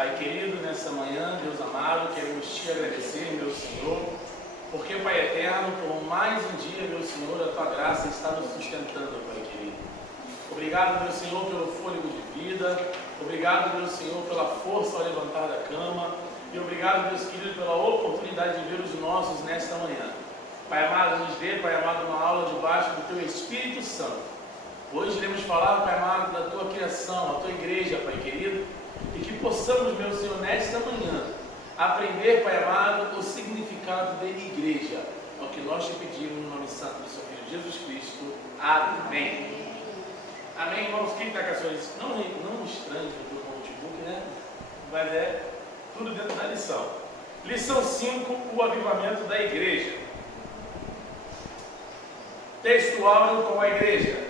Pai querido, nessa manhã, Deus amado, queremos te agradecer, meu Senhor, porque, Pai eterno, por mais um dia, meu Senhor, a tua graça está nos sustentando, Pai querido. Obrigado, meu Senhor, pelo fôlego de vida. Obrigado, meu Senhor, pela força ao levantar da cama. E obrigado, Deus querido, pela oportunidade de ver os nossos nesta manhã. Pai amado, nos dê, Pai amado, uma aula debaixo do Teu Espírito Santo. Hoje iremos falar, Pai amado, da Tua criação, a Tua igreja, Pai querido, e que possamos, meu Senhor, nesta manhã, aprender, Pai amado, o significado de igreja. É o que nós te pedimos no nome santo do Seu Filho Jesus Cristo. Amém. Amém, irmãos. Quem está com as suas... Não estranho do notebook, né? Mas é tudo dentro da lição. Lição 5, o avivamento da igreja. Texto áureo com a igreja.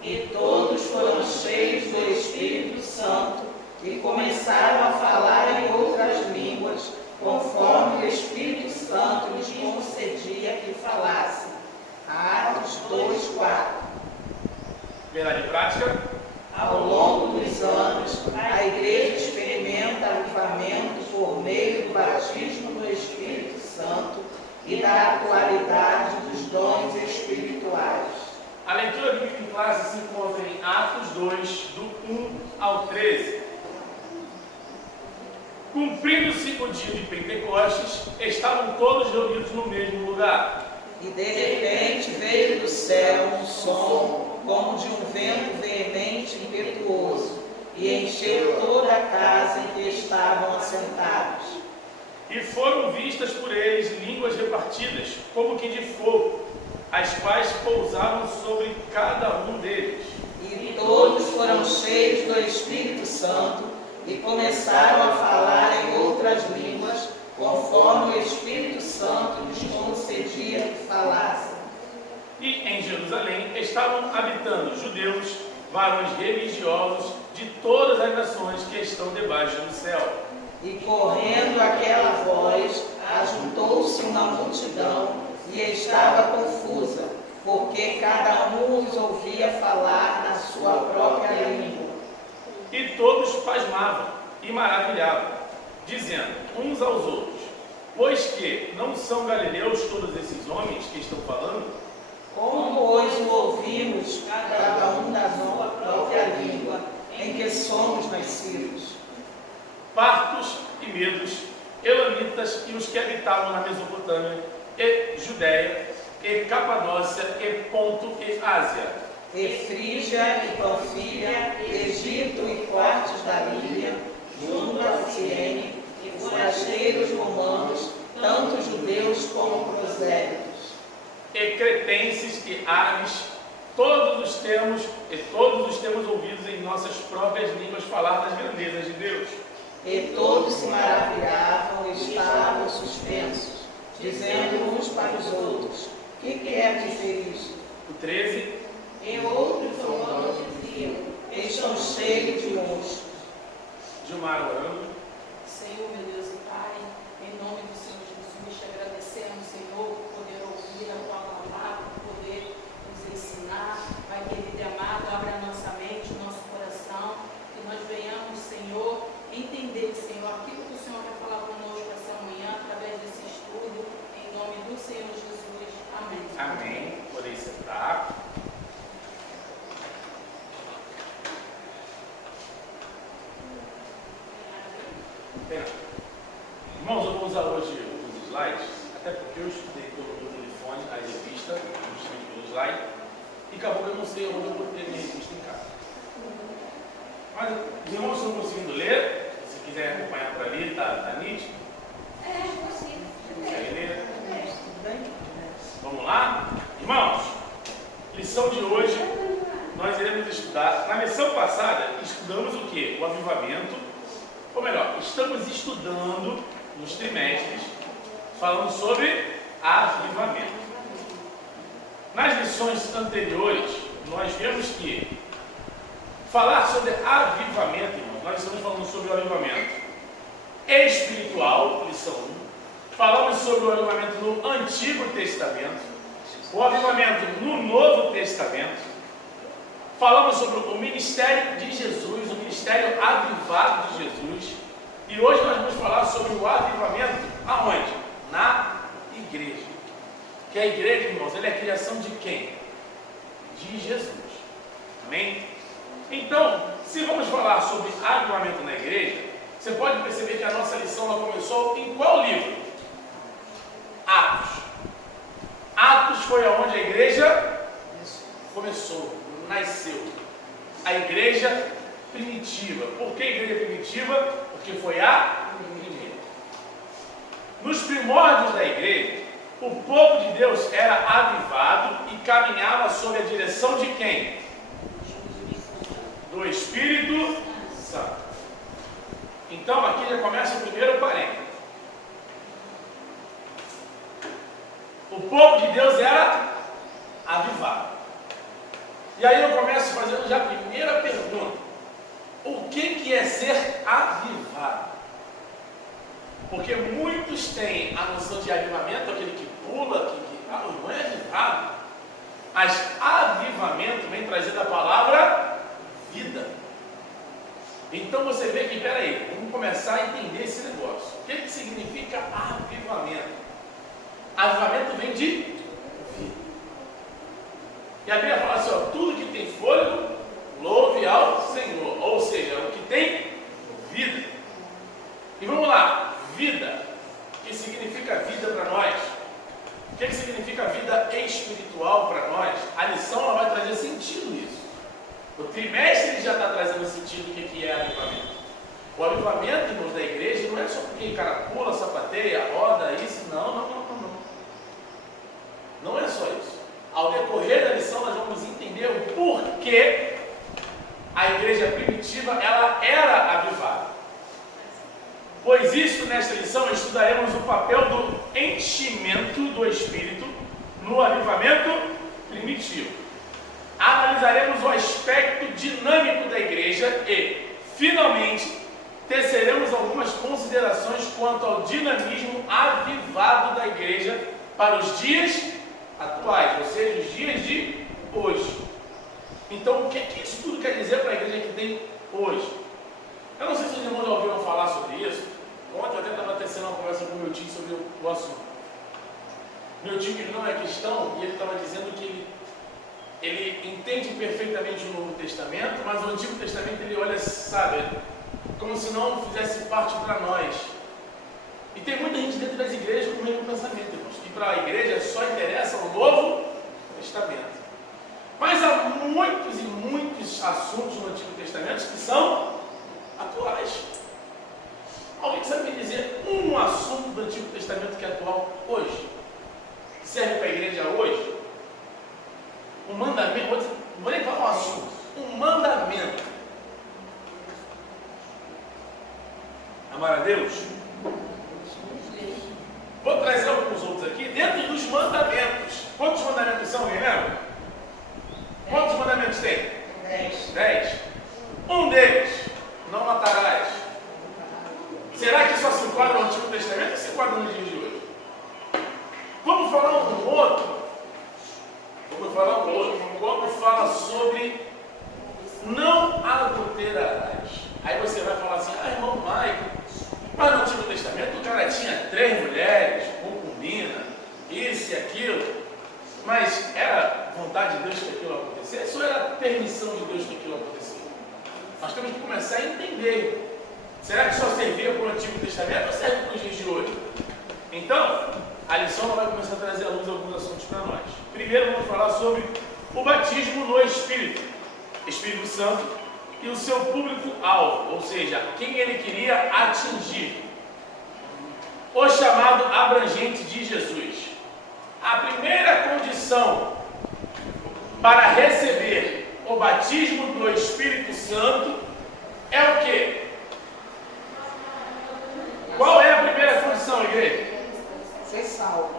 E todos foram cheios do Espírito Santo e começaram a falar em outras línguas, conforme o Espírito Santo lhes concedia que falassem. Atos 2:4. Verdade prática. Ao longo dos anos, a igreja experimenta avivamento por meio do batismo no Espírito Santo e da atualidade dos dons espirituais. A leitura bíblica em classe se encontra em Atos 2, do 1 ao 13. Cumprindo-se o dia de Pentecostes, estavam todos reunidos no mesmo lugar. E de repente veio do céu um som como de um vento veemente e impetuoso, e encheu toda a casa em que estavam assentados. E foram vistas por eles línguas repartidas, como que de fogo, as quais pousaram sobre cada um deles. E todos foram cheios do Espírito Santo e começaram a falar em outras línguas, conforme o Espírito Santo lhes concedia que falassem. E em Jerusalém estavam habitando judeus, varões religiosos de todas as nações que estão debaixo do céu. E correndo aquela voz, ajuntou-se uma multidão e estava confusa, porque cada um os ouvia falar na sua própria língua. E todos pasmavam e maravilhavam, dizendo uns aos outros: pois que não são galileus todos esses homens que estão falando? Como hoje o ouvimos, cada um na sua própria língua, em que somos nascidos. Partos e medos, elamitas e os que habitavam na Mesopotâmia, e Judéia, e Capadócia, e Ponto e Ásia, E Frígia e Panfilha, Egito e partes da Líbia, junto a Cirene, e forasteiros romanos, tanto judeus como prosélitos. e cretenses e árabes, todos os temos ouvidos em nossas próprias línguas falar das grandezas de Deus. E todos se maravilhavam e estavam suspensos, dizendo uns para os outros: que quer dizer isto? O 13. E outros romanos diziam: estão cheios de monstros. Gilmar orando. Senhor, meu Deus e Pai, em nome do Senhor Jesus, te agradecemos, Senhor, por poder ouvir a tua palavra, por poder nos ensinar. Pai querido e amado, abre a nossa mente, o nosso coração, que nós venhamos, Senhor, entender, Senhor, aquilo que o Senhor quer falar conosco essa manhã, através desse estudo, em nome do Senhor Jesus. Amém. Amém. Podem sentar. Irmãos, eu vou usar hoje os slides, até porque eu estudei pelo meu telefone a revista, justamente pelo slide, e acabou que eu não sei onde eu botei a minha revista em casa. Mas os irmãos estão conseguindo ler? Se quiser acompanhar por ali, tá nítido? Consigo. Consegue ler? Vamos lá? Irmãos, lição de hoje, nós iremos estudar. Na lição passada, estudamos o quê? O avivamento. Ou melhor, estamos estudando nos trimestres, falando sobre avivamento. Nas lições anteriores, nós vimos que falar sobre avivamento, irmãos, nós estamos falando sobre o avivamento espiritual, lição 1. Falamos sobre o avivamento no Antigo Testamento, o avivamento no Novo Testamento. Falamos sobre o ministério de Jesus, o ministério avivado de Jesus. E hoje nós vamos falar sobre o avivamento aonde? Na igreja. Que a igreja, irmãos, ela é a criação de quem? De Jesus. Amém? Então, se vamos falar sobre avivamento na igreja, você pode perceber que a nossa lição ela começou em qual livro? Atos. Atos foi aonde a igreja começou, nasceu. A igreja primitiva. Por que a igreja primitiva? Porque foi a primeira. Nos primórdios da igreja, o povo de Deus era avivado e caminhava sob a direção de quem? Do Espírito Santo. Então aqui já começa o primeiro parênteses. O povo de Deus era avivado. E aí eu começo fazendo já a primeira pergunta. O que é ser avivado? Porque muitos têm a noção de avivamento, aquele que pula, não é avivado. Mas avivamento vem trazendo a palavra vida. Então você vê que, peraí, vamos começar a entender esse negócio. O que significa avivamento? Avivamento vem de vida. E a Bíblia fala assim, ó, tudo que tem fôlego, louve ao Senhor. Ou seja, o que tem vida. E vamos lá, vida. O que significa vida para nós? O que significa vida espiritual para nós? A lição ela vai trazer sentido nisso. O trimestre ele já está trazendo sentido do que é avivamento. O avivamento, irmãos, da igreja não é só porque o cara pula, sapateia, roda, isso. Não. Não é só isso. Ao decorrer da lição nós vamos entender o porquê a igreja primitiva ela era avivada. Pois isso, nesta lição, estudaremos o papel do enchimento do Espírito no avivamento primitivo. Analisaremos o aspecto dinâmico da igreja e, finalmente, teceremos algumas considerações quanto ao dinamismo avivado da igreja para os dias atuais, ou seja, os dias de hoje. Então, o que isso tudo quer dizer para a igreja que tem hoje? Eu não sei se os irmãos já ouviram falar sobre isso. Ontem eu até estava tecendo uma conversa com o meu tio sobre o assunto. Meu tio, ele não é cristão, e ele estava dizendo que ele entende perfeitamente o Novo Testamento, mas o Antigo Testamento ele olha, sabe, como se não fizesse parte para nós. E tem muita gente dentro das igrejas com o mesmo pensamento, irmãos, que para a igreja só interessa o Novo Testamento. Mas há muitos e muitos assuntos no Antigo Testamento que são atuais. Alguém sabe me dizer um assunto do Antigo Testamento que é atual hoje? Que serve para a igreja hoje? Um mandamento, não vou nem falar um assunto, um mandamento. Amar a Deus? Vou trazer alguns outros aqui, dentro dos mandamentos. Quantos mandamentos são, alguém lembra? Quantos mandamentos tem? 10. Um deles, não matarás. Será que só se enquadra no Antigo Testamento ou se enquadra nos dias de hoje? Vamos falar um outro. Quando fala sobre não adulterarás. Aí você vai falar assim, irmão Maico, mas no Antigo Testamento o cara tinha 3 mulheres, concubina, isso e aquilo. Mas era vontade de Deus que aquilo acontecesse ou era permissão de Deus que aquilo acontecesse? Nós temos que começar a entender. Será que só servia para o Antigo Testamento ou serve para os dias de hoje? Então, a lição vai começar a trazer à luz alguns assuntos para nós. Primeiro vamos falar sobre o batismo no Espírito Santo e o seu público-alvo, ou seja, quem ele queria atingir. O chamado abrangente de Jesus. A primeira condição para receber o batismo do Espírito Santo é o quê? Qual é a primeira condição, igreja? Ser salvo.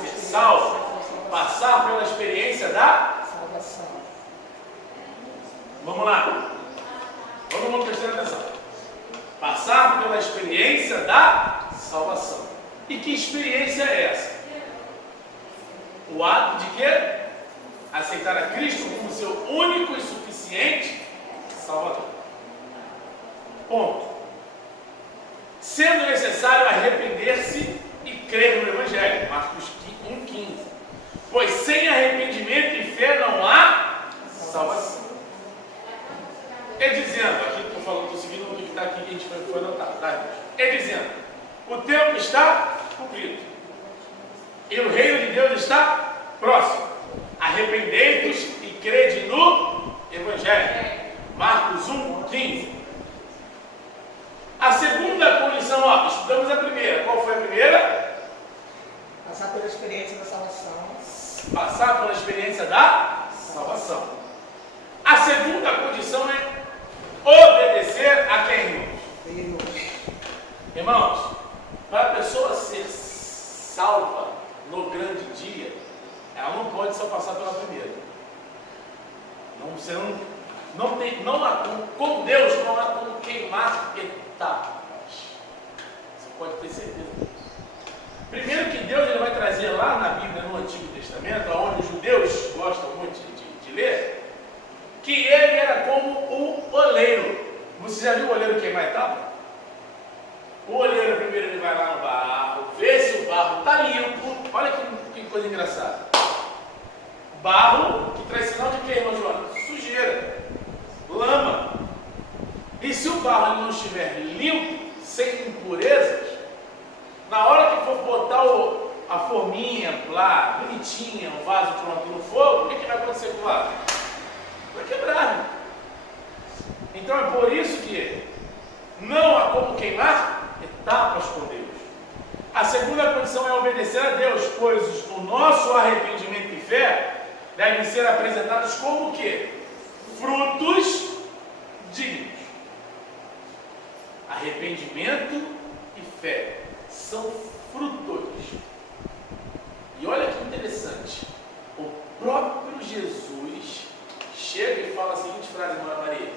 Ser salvo. Passar pela experiência da salvação. Vamos lá. Todo mundo prestando atenção. Passar pela experiência da salvação. E que experiência é essa? O ato de quê? Aceitar a Cristo como seu único e suficiente Salvador. Ponto. sendo necessário arrepender-se e crer no Evangelho. Marcos 1,15. Pois sem arrependimento e fé não há salvação. É dizendo, aqui estou falando, estou seguindo o que está aqui, que a gente foi anotar, tá? É dizendo, o tempo está cumprido e o reino de Deus está próximo. Arrependei-vos e crede no Evangelho. Marcos 1,15. A segunda condição, ó, estudamos a primeira. Qual foi a primeira? Passar pela experiência da salvação. Passar pela experiência da salvação. A segunda condição é obedecer a quem? Deus. Irmãos, para a pessoa ser salva no grande dia, ela não pode só passar pela primeira. Não há com Deus não há como queimar etapas. Você pode ter certeza disso. Primeiro que Deus ele vai trazer lá na Bíblia, no Antigo Testamento, onde os judeus gostam muito de ler, que ele era como o oleiro. Você já viu o oleiro queimar etapa? O oleiro primeiro ele vai lá no barro, vê se o barro está limpo. Olha que coisa engraçada. Barro que traz sinal de quê, irmão João? Sujeira, lama. E se o barro não estiver limpo, sem impurezas, na hora que for botar a forminha lá, bonitinha, o vaso pronto no fogo, o que vai acontecer com o vaso? Vai quebrar. Então é por isso que não há como queimar etapas com Deus. A segunda condição é obedecer a Deus, pois o nosso arrependimento e fé devem ser apresentados como o quê? Frutos dignos. Arrependimento e fé são frutos. E olha que interessante, o próprio Jesus chega e fala a seguinte frase, irmã Maria: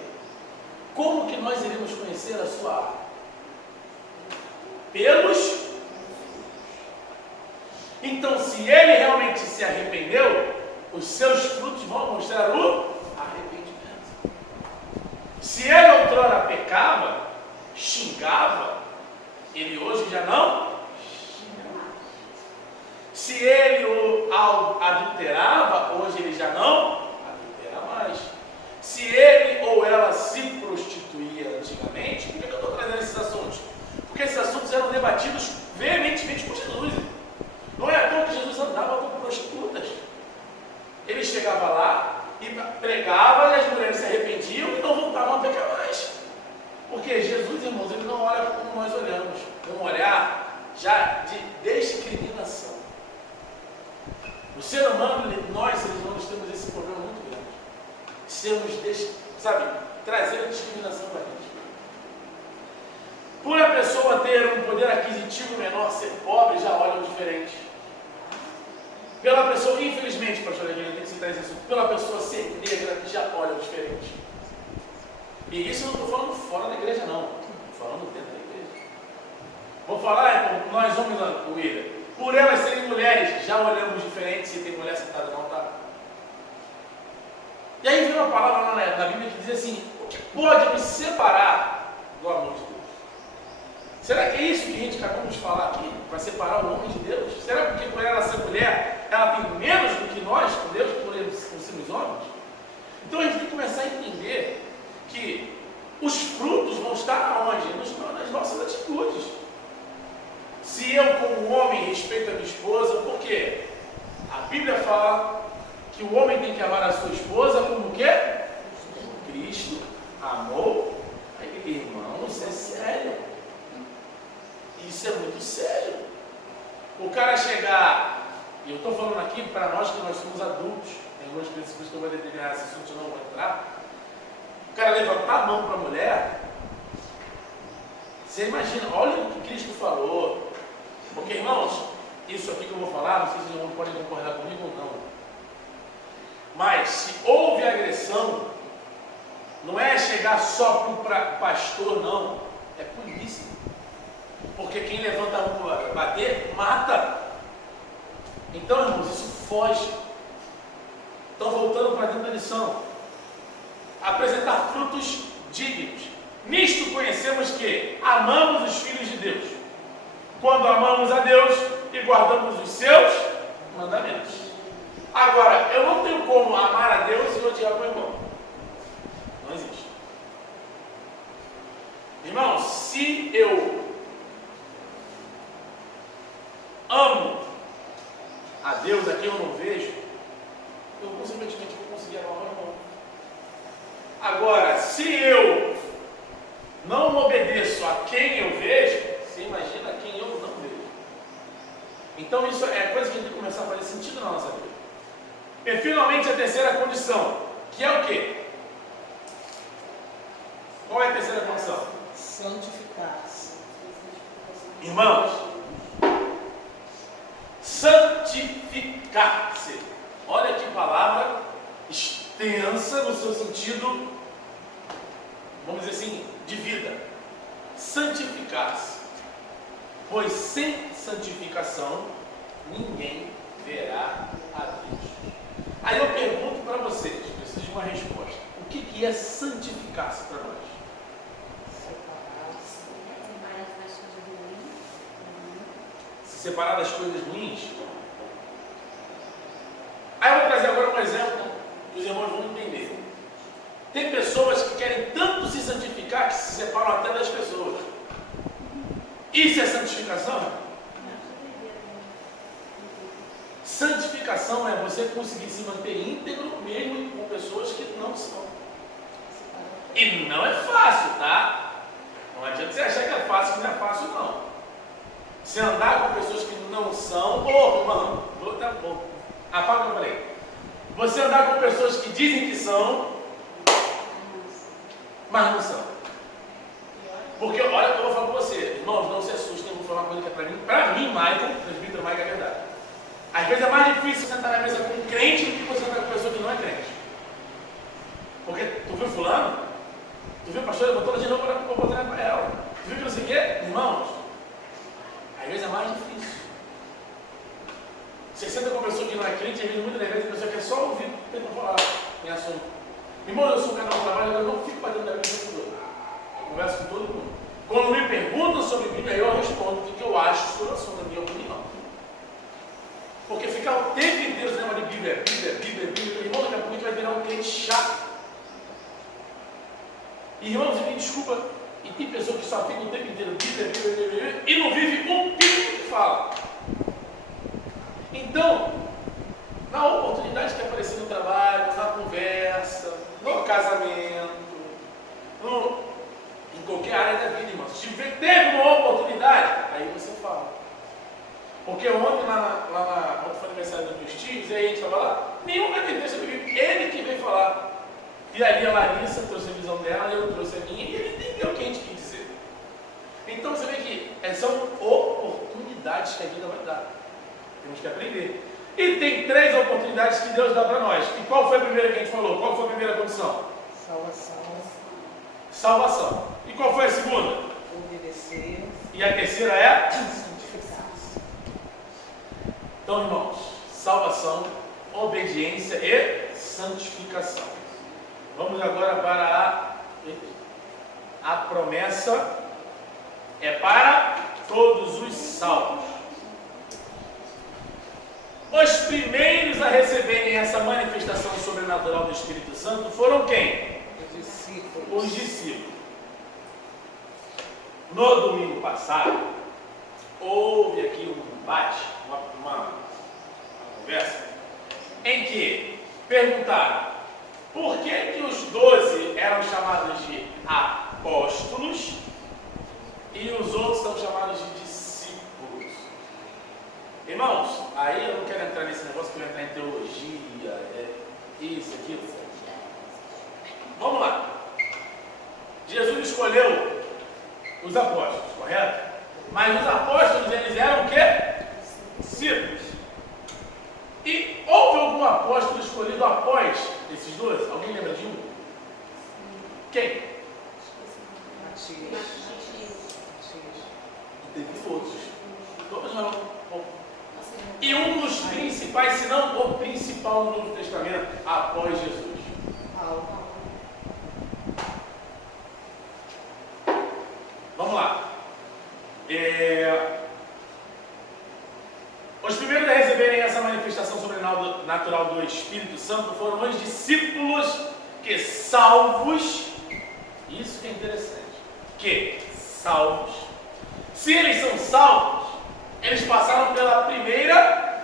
como que nós iremos conhecer a sua árvore? Pelos. Então, se ele realmente se arrependeu, os seus frutos vão mostrar o arrependimento. Se ele outrora pecava, xingava, ele hoje já não xinga mais. Se ele adulterava, hoje ele já não adultera mais. Se ele ou ela se prostituía antigamente, por que eu estou trazendo esses assuntos? Porque esses assuntos eram debatidos veementemente com Jesus. Não é à toa que Jesus andava com prostitutas. Ele chegava lá e pregava, e as mulheres se arrependiam e não voltavam a pecar mais. Porque Jesus, irmãos, ele não olha como nós olhamos, um olhar já de discriminação. O ser humano, nós seres humanos, temos esse problema muito grande. Sermos, trazer a discriminação para a gente. Por a pessoa ter um poder aquisitivo menor, ser pobre, já olham diferente. Pela pessoa, infelizmente, pastor, a gente tem que citar esse assunto, pela pessoa ser negra, já olham diferente. E isso eu não estou falando fora da igreja, não. Estou falando dentro da igreja. Vou falar, então, nós homens, William, por elas serem mulheres, já olhamos diferente se tem mulher sentada, não está. E aí vem uma palavra lá na Bíblia que diz assim: o que pode nos separar do amor de Deus? Será que é isso que a gente acabou de falar aqui? Para separar o homem de Deus? Será porque por ela ser mulher, ela tem menos do que nós com Deus, por sermos homens? Então a gente tem que começar a entender que os frutos vão estar aonde? Nas nossas atitudes. Se eu, como homem, respeito a minha esposa, por quê? A Bíblia fala que o homem tem que amar a sua esposa como o quê? Cristo amou a igreja. Irmão, isso é sério. Isso é muito sério. O cara chegar, e eu estou falando aqui para nós que nós somos adultos, tem alguns princípios que eu vou determinar esse assunto, eu não vou entrar. O cara levantar a mão para a mulher, você imagina, olha o que Cristo falou. Porque, irmãos, isso aqui que eu vou falar, não sei se os irmãos podem concordar comigo ou não. Mas se houve agressão, não é chegar só para o pastor, não. É polícia. Porque quem levanta a mão para bater, mata. Então, irmãos, isso foge. Então, voltando para dentro da lição. Apresentar frutos dignos. Nisto conhecemos que amamos os filhos de Deus, quando amamos a Deus e guardamos os seus mandamentos. Agora, eu não tenho como amar a Deus e odiar meu irmão. Não existe. Irmão, se eu amo a Deus a quem eu não vejo, eu consequentemente vou conseguir amar o meu irmão. Agora, se eu não obedeço a quem eu vejo, você imagina quem eu não vejo. Então isso é coisa que a gente tem que começar a fazer sentido na nossa vida. E finalmente a terceira condição, que é o quê? Qual é a terceira condição? Santificar-se. Irmãos, santificar-se. Olha que palavra extensa no seu sentido, vamos dizer assim, de vida. Santificar-se. Pois sem santificação ninguém verá a Deus. Aí eu pergunto para vocês, preciso de uma resposta. O que é santificar-se para nós? Se separar das coisas ruins? Aí eu vou trazer agora um exemplo que os irmãos vão entender. Tem pessoas que querem tanto se santificar que se separam até das pessoas. Isso é santificação? Santificação é você conseguir se manter íntegro mesmo com pessoas que não são. E não é fácil, tá? Não adianta você achar que é fácil, que não é fácil não. Se andar com pessoas que não são, irmão, tá bom. Apaga o que eu falei. Você andar com pessoas que dizem que são, mas não são. Porque olha o que eu vou falar para você, irmãos, não se assustem, eu vou falar uma coisa que é para mim, Michael, presbítero Michael, é verdade. Às vezes é mais difícil sentar na mesa com um crente do que você sentar com uma pessoa que não é crente. Porque tu viu fulano? Tu viu o pastor? Eu botou ela de novo para botar para ela. Tu viu que não sei o quê? Irmãos, às vezes é mais difícil. Você senta com uma pessoa que não é crente, às vezes muitas vezes a pessoa quer só ouvir o que tem para falar em assunto. Irmão, eu sou um cara no trabalho, eu não fico batendo na Bíblia o tempo todo. Eu converso com todo mundo. Quando me perguntam sobre Bíblia, eu respondo o que eu acho sobre o assunto, na minha opinião. Porque ficar o tempo inteiro sem de Bíblia, irmão, daqui a pouco a gente vai virar um crente chato. E, irmãos, me desculpa, e tem pessoa que só fica o tempo inteiro Bíblia, e não vive um pingo que fala. Então, na oportunidade que aparecer no trabalho, na conversa, no casamento, em qualquer área da vida, irmãos, se teve uma oportunidade, aí você fala. Porque ontem, ontem foi aniversário dos meus tios, e aí a gente estava lá, nenhum pretendente sobre Bíblia, ele que veio falar. E ali a Larissa trouxe a visão dela, eu trouxe a minha, e ele entendeu o que a gente quis dizer. Então você vê que são oportunidades que a vida vai dar. Temos que aprender. E tem 3 oportunidades que Deus dá para nós. E qual foi a primeira que a gente falou? Qual foi a primeira condição? Salvação. E qual foi a segunda? Obedecer. E a terceira é? Santificar-se. Então, irmãos, salvação, obediência e santificação. Vamos agora para a promessa. É para todos os salvos. Os primeiros a receberem essa manifestação sobrenatural do Espírito Santo foram quem? Os discípulos. No domingo passado, houve aqui um debate, uma conversa, em que perguntaram por que os 12 eram chamados de apóstolos e os outros são chamados de discípulos. Irmãos, aí eu não quero entrar nesse negócio que eu vou entrar em teologia, isso, aquilo. Vamos lá. Jesus escolheu os apóstolos, correto? Mas os apóstolos, eles eram o quê? Discípulos. E houve algum apóstolo escolhido após esses 12? Alguém lembra de um? Quem? Matias. E teve outros. Todos não. E um dos principais, se não o principal no Novo Testamento, após Jesus. Os primeiros a receberem essa manifestação sobrenatural do Espírito Santo foram os discípulos que salvos, isso que é interessante, que salvos, se eles são salvos, eles passaram pela primeira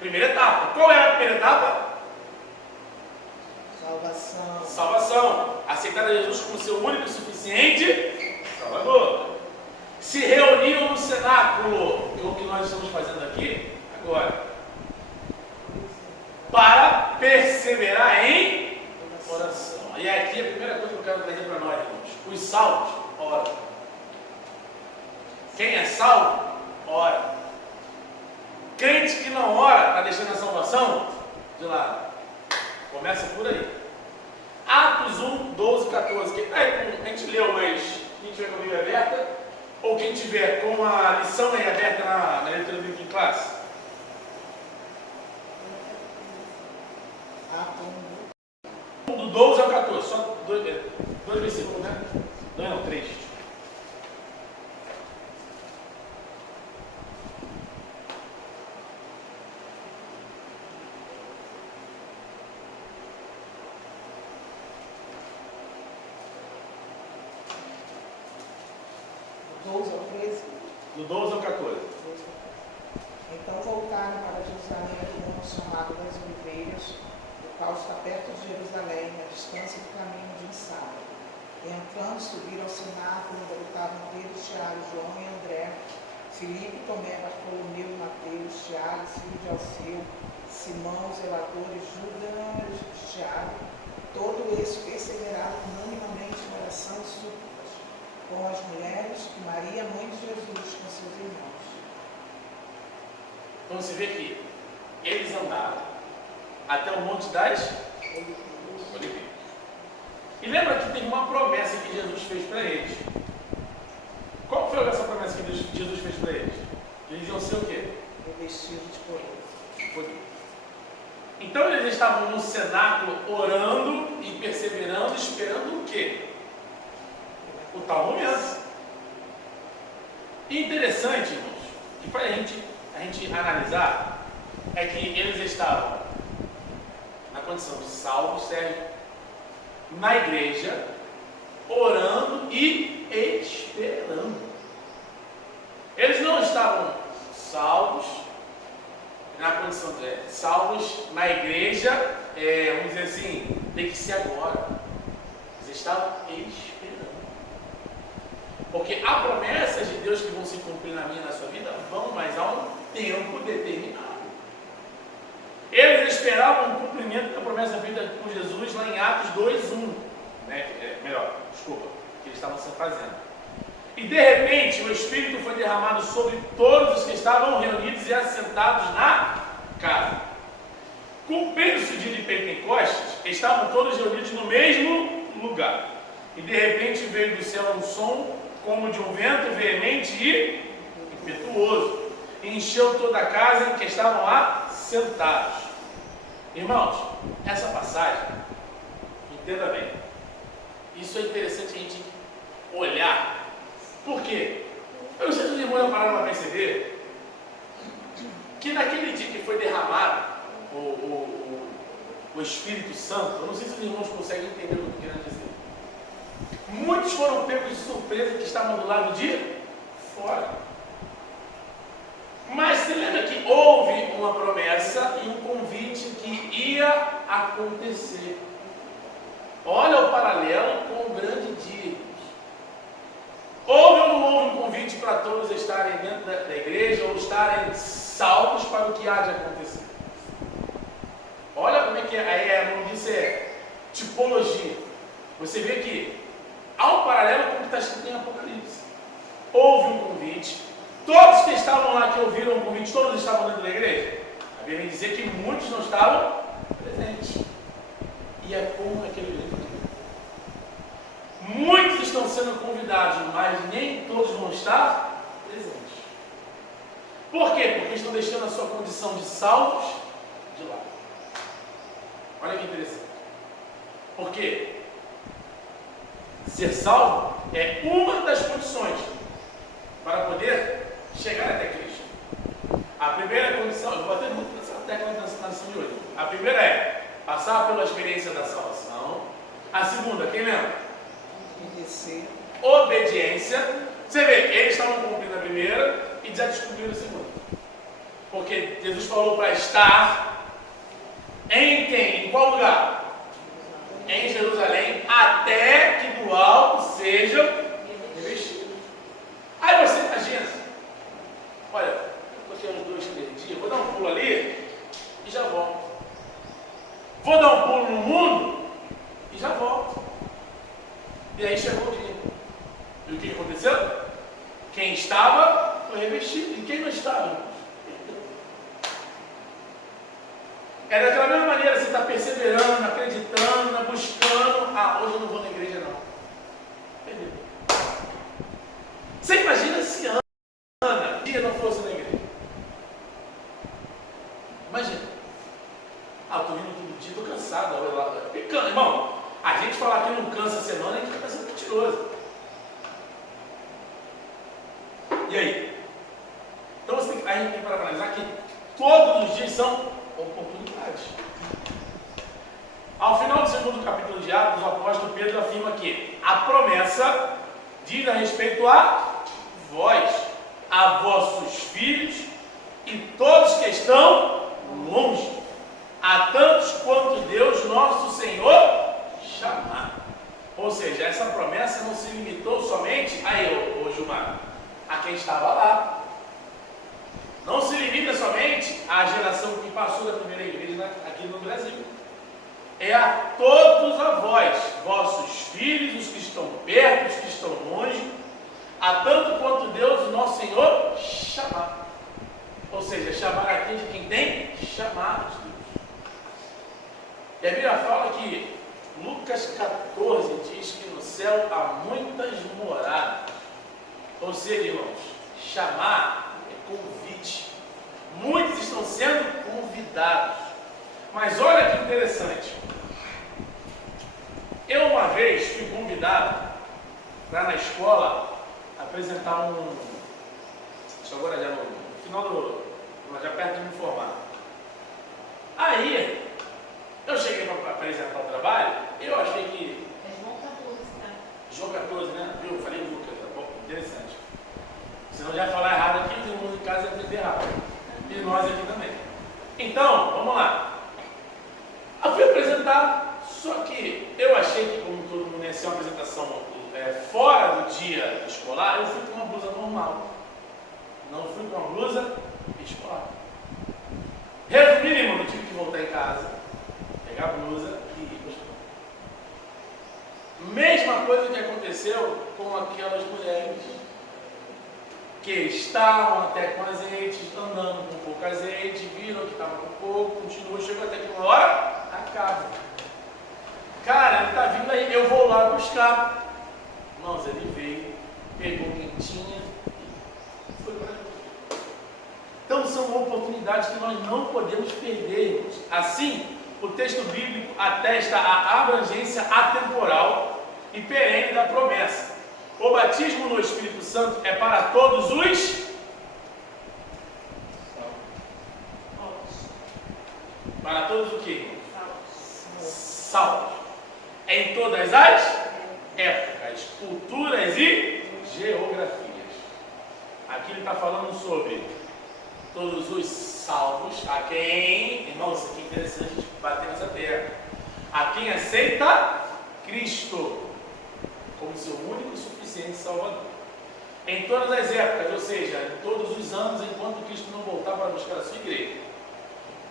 etapa. Qual era a primeira etapa? Salvação. Aceitar a Jesus como seu único e suficiente Salvador. Se reuniam no cenáculo, que é o que nós estamos fazendo aqui agora, para perseverar em oração. E aqui a primeira coisa que eu quero trazer para nós, irmãos: os salvos oram. Quem é salvo, ora. Crente que não ora, está deixando a salvação de lado. Começa por aí. Atos 1, 12, 14. A gente leu, mas quem tiver com a Bíblia aberta, ou quem tiver com a lição aí aberta na leitura bíblica em classe. Do 12 ao 14. Só dois versículos, né? Não, 3. Do 12 ao 14. Então voltaram para Jerusalém a rumo chamado das Oliveiras, o qual está perto de Jerusalém, a distância do caminho de um sábado. E entrando, subiram ao cenáculo, onde habitavam Pedro, Tiago, João e André, Filipe, Tomé, Bartolomeu, Mateus, Tiago, filho de Alfeu, Simão, Zelador e Judas de Tiago, todo esse perseverado unanimemente em oração e súplicas, com as mulheres e Maria, mãe de Jesus, com seus irmãos. Então você vê que eles andaram até o Monte das Oliveiras. E lembra que teve uma promessa que Jesus fez para eles. Qual foi essa promessa que Jesus fez para eles? Eles iam ser o quê? Revestidos de poder. Então eles estavam no cenáculo orando e perseverando, esperando o quê? O tal momento. Interessante, irmãos, que para a gente analisar, é que eles estavam na condição de salvos, certo? Na igreja, orando e esperando. Eles não estavam salvos na condição de salvos na igreja, vamos dizer assim, tem que ser agora. Eles estavam esperando. Porque há promessas de Deus que vão se cumprir na minha e na sua vida, vão, mas há um tempo determinado. Eles esperavam o cumprimento da promessa feita por Jesus lá em Atos 2:1, né? Que eles estavam fazendo. E de repente o Espírito foi derramado sobre todos os que estavam reunidos e assentados na casa. Cumprindo-se o dia de Pentecostes, estavam todos reunidos no mesmo lugar. E de repente veio do céu um som como de um vento veemente e impetuoso, e encheu toda a casa em que estavam lá sentados. Irmãos, essa passagem, entenda bem, isso é interessante a gente olhar. Por quê? Eu não sei se os irmãos pararam para perceber que naquele dia que foi derramado o Espírito Santo, eu não sei se os irmãos conseguem entender o que eu estou querendo dizer. Muitos foram pegos de surpresa que estavam do lado de fora. Mas se lembra que houve uma promessa e um convite que ia acontecer. Olha o paralelo com o grande dia. Houve ou não houve um convite para todos estarem dentro da igreja ou estarem salvos para o que há de acontecer? Olha como é que como disse, tipologia. Você vê que há um paralelo com o que está escrito em Apocalipse. Houve um convite. Todos que estavam lá, que ouviram o convite, todos estavam dentro da igreja? A Bíblia dizer que muitos não estavam presentes. E é como aquele livro. Muitos estão sendo convidados, mas nem todos vão estar presentes. Por quê? Porque estão deixando a sua condição de salvos de lado. Olha que interessante. Por quê? Ser salvo é uma das condições passar pela experiência da salvação. A segunda, quem lembra? Obedecer. Obediência. Você vê, eles estavam cumprindo a primeira e já descobriram a segunda. Porque Jesus falou para estar em quem? Em qual lugar? Em Jerusalém, até que do alto sejam revestidos. Aí você imagina, olha, eu tenho uns 2, 3 dias, vou dar um pulo ali e já volto. Vou dar um pulo no mundo e já volto. E aí chegou o dia. E o que aconteceu? Quem estava foi revestido. E quem não estava? É daquela mesma maneira, você está perseverando, acreditando, buscando. Ah, hoje eu não vou na igreja não. Entendeu? Você imagina se Ana dia não fosse na igreja? Imagina. Ah, eu estou vindo todo dia, estou cansado. Irmão, a gente falar que não cansa a semana, a gente fica sendo mentiroso. E aí? Então a gente tem que analisar que todos os dias são oportunidades. Ao final do segundo capítulo de Atos, o apóstolo Pedro afirma que a promessa diz a respeito a vós, a vossos filhos e todos que estão longe, a tantos quanto Deus nosso Senhor chamar. Ou seja, essa promessa não se limitou somente a eu, Gilmar, a quem estava lá. Não se limita somente à geração que passou da primeira igreja aqui no Brasil. É a todos a vós, vossos filhos, os que estão perto, os que estão longe, a tanto quanto Deus, nosso Senhor, chamar. Ou seja, chamar aqui de quem tem chamados de Deus. E a Bíblia fala que Lucas 14 diz que no céu há muitas moradas. Ou seja, irmãos, chamar é convite. Muitos estão sendo convidados. Mas olha que interessante. Eu uma vez fui convidado para na escola apresentar Isso agora já no final já perto de me formar. Aí, eu cheguei para apresentar o trabalho e eu achei que... É João 14, tá? João 14, né? Viu? Eu falei Lucas, tá bom? Interessante. Senão já falar errado aqui, todo mundo em casa vai aprender errado. E nós aqui também. Então, vamos lá. Eu fui apresentar, só que eu achei que, como todo mundo ia ser uma apresentação fora do dia escolar, eu fui com uma blusa normal. Não fui com uma blusa escolar. Resumindo, irmão, eu tive que voltar em casa, pegar a blusa e ir para a escola. Mesma coisa que aconteceu com aquelas mulheres que estavam até com azeite, andando com pouco azeite, viram que estava com pouco, continuou, chegou até que uma hora, acaba. Cara, ele está vindo aí, eu vou lá buscar. Irmãos, ele veio, pegou quentinha e foi para mim. Então são oportunidades que nós não podemos perder, irmãos. Assim, o texto bíblico atesta a abrangência atemporal e perene da promessa. O batismo no Espírito Santo é para todos os para todos o quê? Salvos. Em todas as épocas, culturas e geografias. Aqui ele está falando sobre todos os salvos, a quem, irmãos, isso aqui é interessante a gente bater nessa terra, a quem aceita Cristo como seu único e suficiente Salvador. Em todas as épocas, ou seja, em todos os anos, enquanto Cristo não voltar para buscar a sua igreja.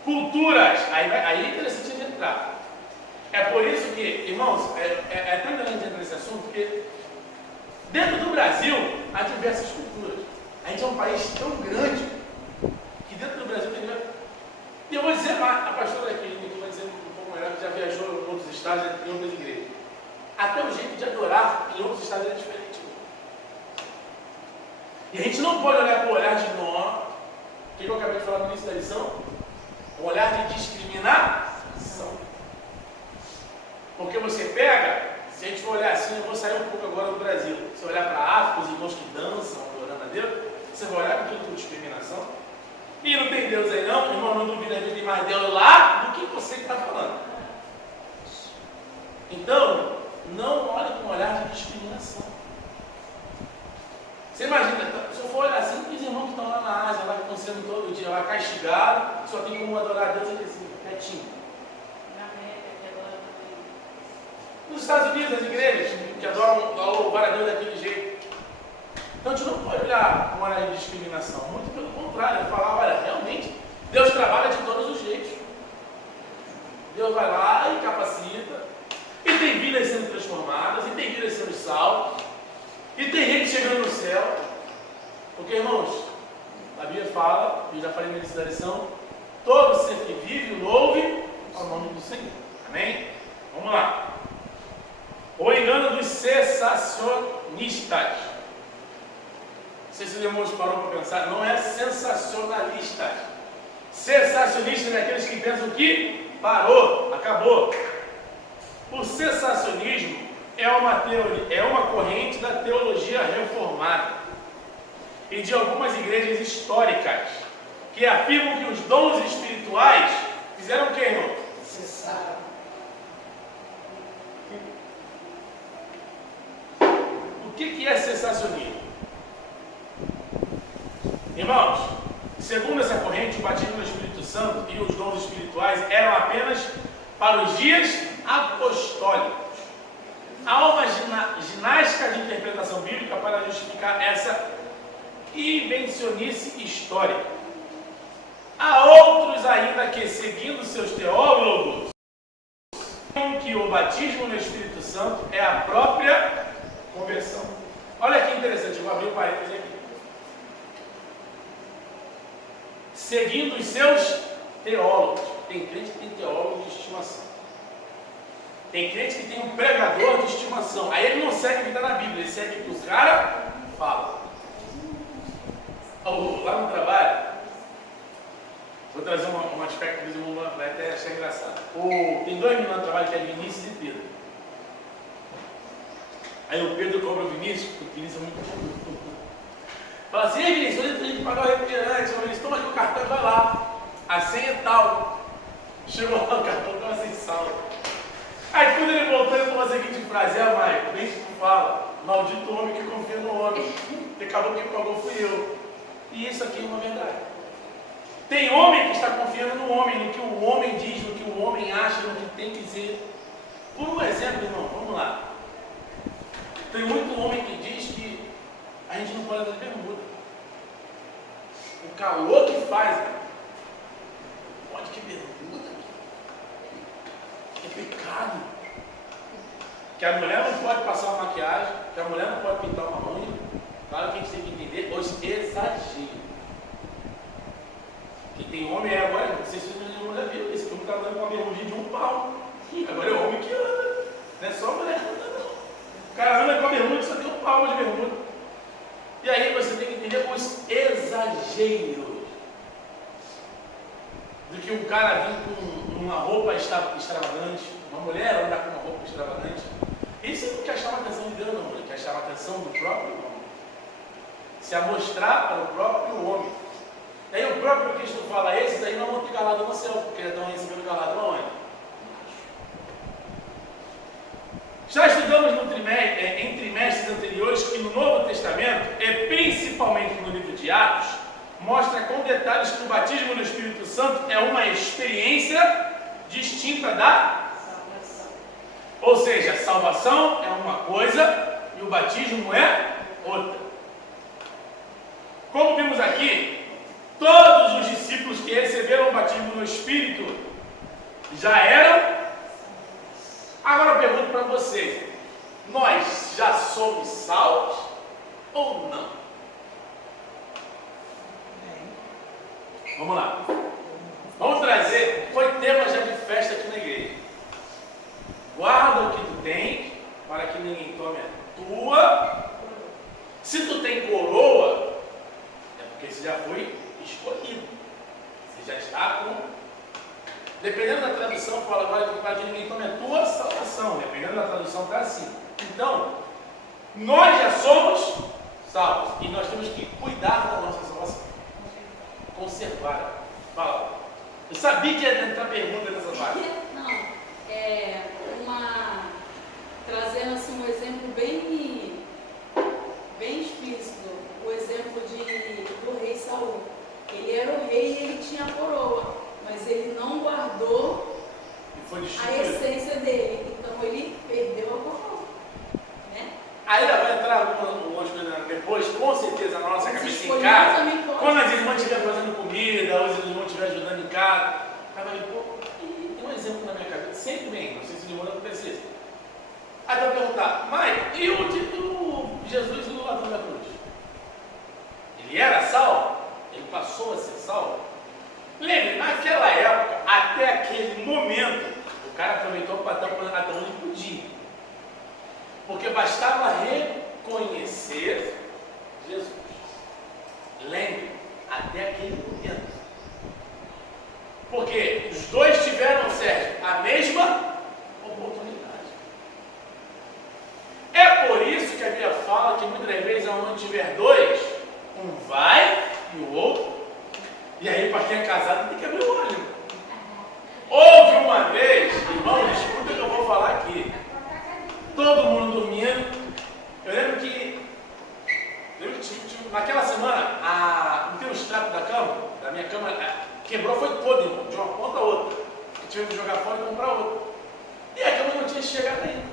Culturas, aí é interessante a gente entrar. É por isso que, irmãos, é tão interessante entrar nesse assunto, porque dentro do Brasil há diversas culturas. A gente é um país tão grande que dentro do Brasil tem... E eu vou dizer mais, a pastora aqui vai dizer um pouco melhor, que já viajou em outros estados, em outras igrejas. Até o jeito de adorar em outros estados é diferente. E a gente não pode olhar com o olhar de nó, que eu acabei de falar no início da lição, um olhar de discriminação. Porque você pega, se a gente for olhar assim, eu vou sair um pouco agora do Brasil. Se olhar para a África, os irmãos que dançam, adorando a Deus, você vai olhar com tudo com discriminação. E não tem Deus aí não, irmão, não duvida que tem mais Deus lá do que você que está falando. Então, não olhe com um olhar de discriminação. Você imagina, se eu for olhar assim, os irmãos que estão lá na Ásia, lá que estão sendo todo dia lá castigados, só tem como adorar a Deus assim, quietinho. Nos Estados Unidos, as igrejas que adoram louvar a Deus daquele jeito. Então a gente não pode olhar com um olhar de discriminação, muito pelo contrário, falar, olha, realmente, Deus trabalha de todos os jeitos. Deus vai lá e capacita, e tem vidas sendo transformadas, e tem vidas sendo salvas, e tem gente chegando no céu. Porque, irmãos, a Bíblia fala, eu já falei no início da lição, todo ser que vive, louve ao nome do Senhor. Amém? Vamos lá. O engano dos sensacionistas. Não sei se os irmãos pararam para pensar, não é sensacionalista. Sensacionista é aqueles que pensam que parou, acabou. O sensacionismo é uma corrente da teologia reformada e de algumas igrejas históricas que afirmam que os dons espirituais fizeram o que, irmão? Cessaram. O que é sensacionismo? Irmãos, segundo essa corrente, o batismo no Espírito Santo e os dons espirituais eram apenas para os dias apostólicos. Há uma ginástica de interpretação bíblica para justificar essa invencionice histórica. Há outros ainda que, seguindo seus teólogos, que o batismo no Espírito Santo é a própria conversão. Olha que interessante, eu vou abrir um parênteses aqui. Seguindo os seus teólogos. Tem crente que tem teólogo de estimação. Tem crente que tem um pregador de estimação. Aí ele não segue o que está na Bíblia, ele segue o que o cara fala. Lá no trabalho, vou trazer um aspecto que os irmãos vai até achar engraçado. Tem dois meninos no trabalho que é Vinícius e Pedro. Aí o Pedro cobra o Vinícius, porque o Vinícius é muito bom. Fala assim, ei Vinícius, eu tenho que pagar o refrigerante. O Vinícius, toma aqui o cartão e vai lá. A senha é tal. Chegou lá, o cartão estava sem saldo. Aí quando ele voltou, ele falou a seguinte frase: Maico, bem que tu fala, maldito homem que confia no homem, que acabou que pagou fui eu. E isso aqui é uma verdade. Tem homem que está confiando no homem, no que o homem diz, no que o homem acha, no que tem que dizer. Por um exemplo, irmão, vamos lá. Tem muito homem que diz que a gente não pode andar de bermuda. O calor que faz, pode que bermuda? É pecado. Que a mulher não pode passar uma maquiagem, que a mulher não pode pintar uma unha. Claro que a gente tem que entender os exageros. Que tem homem agora, não sei se a mulher viu isso, que o homem está andando com uma bermudinha de um pau. Agora é o homem que anda, não é só a mulher que anda, não. O cara anda com a bermuda e só tem um pau de bermuda. E aí você tem que entender os exageros. Do que um cara vir com uma roupa extravagante, uma mulher andar com uma roupa extravagante. Isso não quer chamar a atenção de Deus, não, ele quer chamar a atenção do próprio homem. Se amostrar para o próprio homem. Aí o próprio Cristo fala: esses daí não vão ter galardão no céu, porque estão recebendo galardão aonde? Já estudamos em trimestres anteriores que no Novo Testamento, e principalmente no livro de Atos, mostra com detalhes que o batismo no Espírito Santo é uma experiência distinta da salvação. Ou seja, a salvação é uma coisa e o batismo é outra. Como vimos aqui, todos os discípulos que receberam o batismo no Espírito já eram. Agora eu pergunto para vocês: nós já somos salvos ou não? Vamos lá. Vamos trazer. Foi tema já de festa aqui na igreja. Guarda o que tu tens, para que ninguém tome a tua. Se tu tem coroa, é porque você já foi escolhido. Você já está com. Dependendo da tradução, fala agora para que ninguém tome a tua salvação. Dependendo da tradução, está assim. Então, nós já somos salvos. E nós temos que cuidar da nossa salvação. Conservar. Fala. Eu sabia que ia entrar pergunta nessa parte. Não, é trazendo assim um exemplo bem explícito, o exemplo do rei Saul. Ele era o rei e ele tinha a coroa, mas ele não guardou a essência dele, então ele perdeu a coroa, né? Aí ela vai entrar algumas coisas depois, com certeza, na nossa cabeça em casa. Quando as irmãs estiverem fazendo comida, os irmãos estiverem ajudando em casa, aí vai, pô, tem um exemplo na minha cabeça, sempre vem, não sei se o irmão acontecesse. Aí vai perguntar, mãe, e o título Jesus e o ladrão da cruz? Ele era salvo? Ele passou a ser salvo? Lembre, naquela época, até aquele momento, o cara aproveitou para até onde podia. Porque bastava reconhecer Jesus. Lembre, até aquele momento. Porque os dois tiveram, Sérgio, a mesma oportunidade. É por isso que a Bíblia fala que muitas vezes, onde tiver dois, um vai e o outro. E aí, para quem é casado, tem que abrir o olho. Houve uma vez, irmão, escuta o que eu vou falar aqui. Todo mundo dormindo. Eu lembro que naquela semana, não tem os trapos da cama? Da minha cama, quebrou, foi todo, irmão, de uma ponta a outra. Eu tive que jogar fora e comprar outra. E a cama não tinha chegado ainda.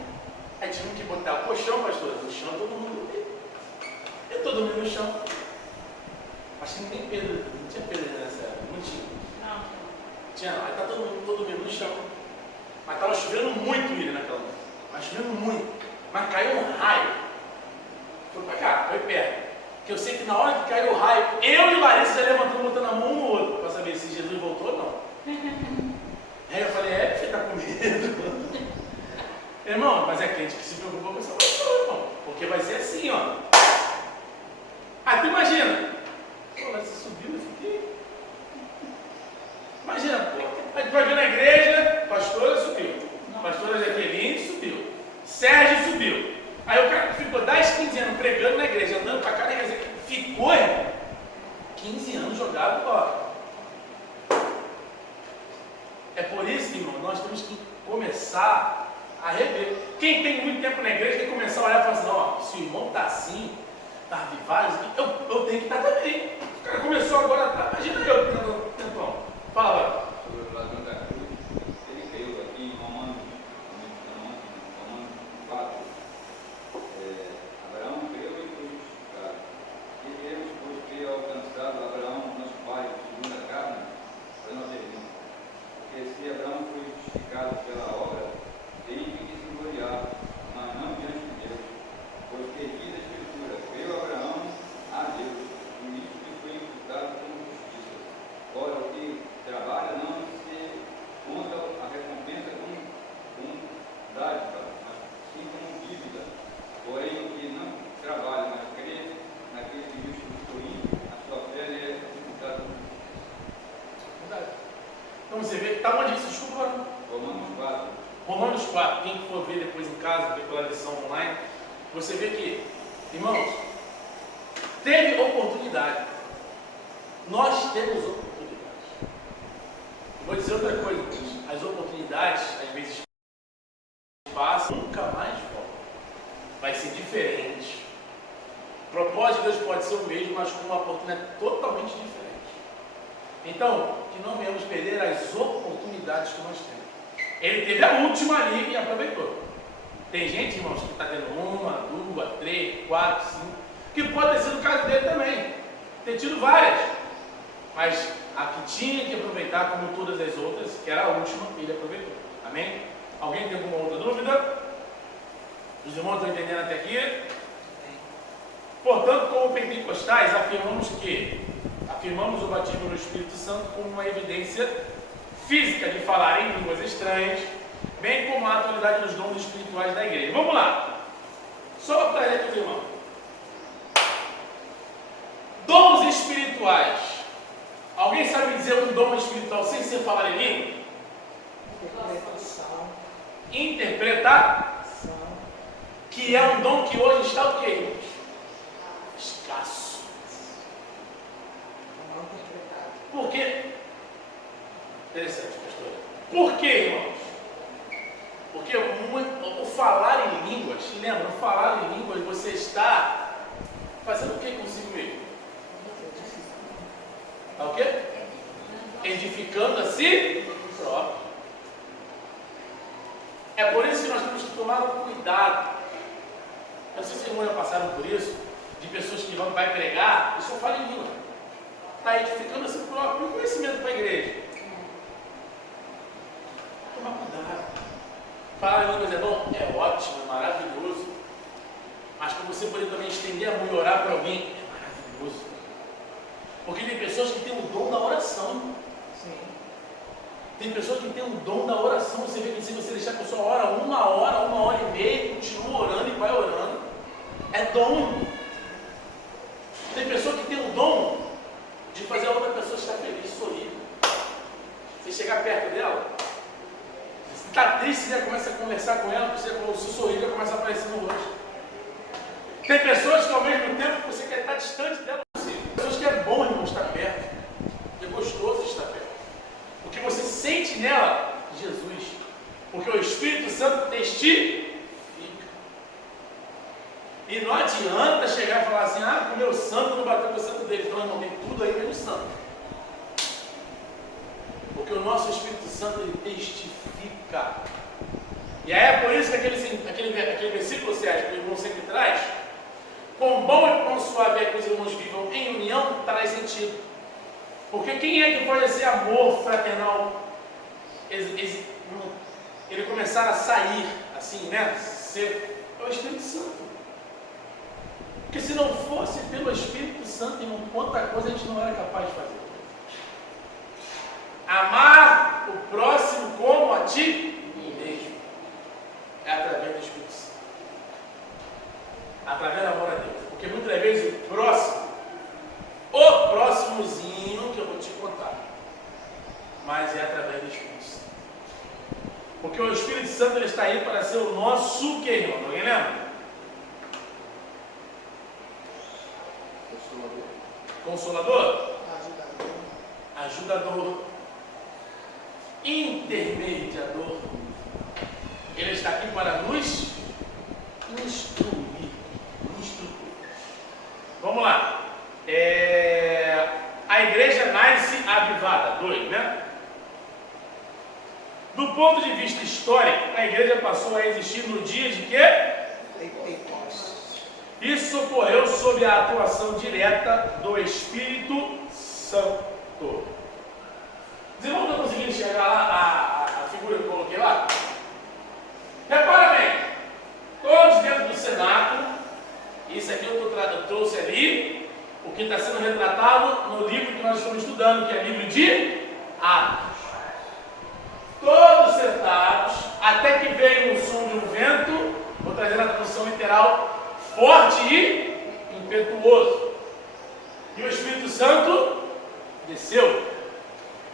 Aí tivemos que botar o colchão, pastor, no chão, todo mundo dormindo. Eu estou dormindo no chão. Acho que não tem pedra, não tinha pedra nessa época, não tinha. Não. Tinha, aí tá todo mundo dormindo no chão. Mas estava chovendo muito, Miriam, naquela noite. Mas chovendo muito. Mas caiu um raio. Foi para cá, foi perto. Porque eu sei que na hora que caiu o raio, eu e Larissa já levantamos, botando a mão um no outro, para saber se Jesus voltou ou não. Aí eu falei, você está com medo? Irmão, mas é crente que se preocupa com essa pessoa, irmão. Porque vai ser assim, ó. Tu imagina. Pô, mas você subiu, eu fiquei. Imagina, pô. Aí tu vai ver na igreja, pastora subiu. Pastora Jaqueline subiu. Sérgio subiu. Aí o cara ficou 10, 15 anos pregando na igreja, andando pra cá na igreja. Ficou, irmão, 15 anos jogado fora. É por isso, irmão, nós temos que começar a rever. Quem tem muito tempo na igreja tem que começar a olhar e falar assim, ó, se o irmão está assim, está avivado, eu tenho que estar também. O cara começou agora, tá? Imagina eu tendo tempão. Fala, vai. Sobre o ladrão da cruz, ele creu aqui em Romanos 4. Abraão creu e foi justificado. E Deus, pois ter alcançado Abraão, nosso pai, segundo a carne, para nós irmãos. Porque se Abraão foi justificado pela obra, tem que se gloriar, mas não diante de Deus. Pois que diz a Escritura, creu Abraão a Deus, e isso que foi imputado como justiça. Ora, o que trabalha não se conta a recompensa como dádiva, mas sim como dívida. Porém, o que não trabalha, mas crê naquele que justificou ímpio, a sua fé é imputada como justiça. Verdade. Então você vê, tá onde isso? Desculpa. Romanos 4. Romanos 4, quem for ver depois em casa, ver pela lição online, você vê que, irmãos, teve oportunidade. Nós temos oportunidades. Vou dizer outra coisa, as oportunidades, às vezes, passam, nunca mais voltam. Vai ser diferente. O propósito de Deus pode ser o mesmo, mas com uma oportunidade totalmente diferente. Então, que não venhamos perder as oportunidades que nós temos. Ele teve a última ali e aproveitou. Tem gente, irmãos, que está tendo 1, 2, 3, 4, 5, que pode ter sido o caso dele também. Tem tido várias. Mas a que tinha que aproveitar, como todas as outras, que era a última, ele aproveitou. Amém? Alguém tem alguma outra dúvida? Os irmãos estão entendendo até aqui? Portanto, como pentecostais, afirmamos o batismo no Espírito Santo como uma evidência física de falar em línguas estranhas, bem como a atualidade dos dons espirituais da igreja. Vamos lá. Só para aqui, irmão. Dons espirituais. Alguém sabe dizer um dom espiritual sem ser falar em língua? Interpretação. Que é um dom que hoje está o quê? Escasso. Por quê? Interessante, pastor. Por quê, irmãos? Porque o falar em lembra, no falar em línguas, você está fazendo o que consigo mesmo? Está o quê? Edificando a si próprio. É por isso que nós temos que tomar um cuidado. Eu não sei se vocês já passaram por isso, de pessoas que vai pregar e só falam em língua. Está edificando a si próprio. E o conhecimento para a igreja? Tomar cuidado. Falar em línguas é bom? É ótimo, é maravilhoso. Mas para você poder também estender a mão e orar para alguém, é maravilhoso. Porque tem pessoas que têm o dom da oração. Sim. Tem pessoas que têm o dom da oração. Você vê que se você deixar a pessoa ora 1 hora e meia, continua orando e vai orando. É dom. Tem pessoa que tem o dom de fazer a outra pessoa estar feliz, sorrir. Você chegar perto dela, você está triste, você já começa a conversar com ela, você, o seu sorriso já começa a aparecer no rosto. Tem pessoas que ao mesmo tempo você quer estar distante dela. Pessoas que é bom, irmão, estar perto. É gostoso estar perto. Porque você sente nela Jesus. Porque o Espírito Santo testifica. E não adianta chegar e falar assim, o meu santo não bateu com o santo deles. Não, irmão, tem tudo aí menos santo. Porque o nosso Espírito Santo, ele testifica. E aí é por isso que aquele versículo, Sérgio, que o irmão sempre traz, quão bom e quão suave é que os irmãos vivam em união, traz sentido. Porque quem é que pode esse amor fraternal, ele começar a sair, assim, né? É o Espírito Santo. Porque se não fosse pelo Espírito Santo, irmão, quanta coisa a gente não era capaz de fazer. Amar o próximo como a ti mesmo. É através do Espírito Santo. Através do amor a Deus. Porque muitas vezes o próximozinho que eu vou te contar, mas é através do Espírito Santo. Porque o Espírito Santo, ele está aí para ser o nosso que, irmão? Alguém lembra? Consolador? Ajudador. Intermediador. Ele está aqui para nos instruir. Vamos lá. A igreja nasce avivada. 2, né? Do ponto de vista histórico, a igreja passou a existir no dia de quê? Isso ocorreu sob a atuação direta do Espírito Santo. Os irmãos estão conseguindo enxergar lá a figura que eu coloquei lá? Repara bem, todos dentro do cenáculo, isso aqui eu trouxe ali, o que está sendo retratado no livro que nós estamos estudando, que é o livro de Atos. Todos sentados, até que veio o som de um vento, vou trazer a tradução literal, forte e impetuoso. E o Espírito Santo desceu.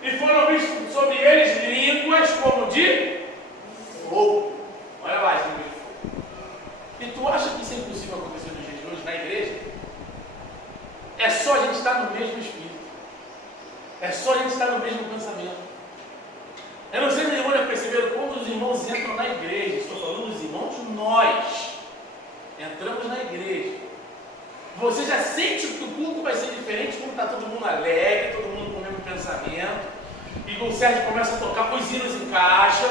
E foram vistos sobre eles línguas como de fogo. Olha lá as línguas de fogo. E tu acha que isso é impossível acontecer nos dias de hoje na igreja? É só a gente estar no mesmo Espírito. É só a gente estar no mesmo pensamento. Eu não sei se os irmãos já perceberam como os irmãos entram na igreja. Estou falando dos irmãos, nós entramos na igreja. Você já sente que o culto vai ser diferente quando está todo mundo alegre, todo mundo com o mesmo pensamento. E o Sérgio começa a tocar, os hinos encaixam,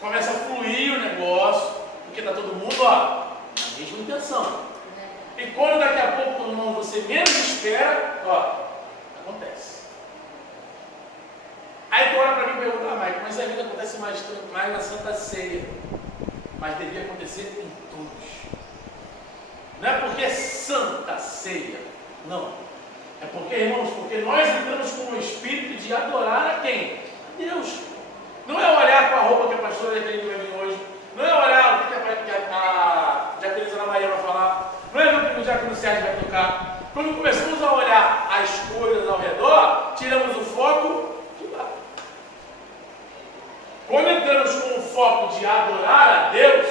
começa a fluir o negócio, porque está todo mundo, na mesma intenção. E quando daqui a pouco, irmão, você menos espera, acontece. Aí tu olha para mim e pergunta, Mike, mas a vida acontece mais na Santa Ceia. Mas devia acontecer em todos. Não é porque é Santa Ceia, não. É porque, irmãos, porque nós entramos com o espírito de adorar a quem? A Deus. Não é olhar para a roupa que a pastora Evelyn vai vir hoje. Não é olhar o que a Jaqueline Ana Maria vai falar. Não é ver o que o Diácono Sérgio vai tocar. Quando começamos a olhar as coisas ao redor, tiramos o foco de lá. Quando entramos com o foco de adorar a Deus,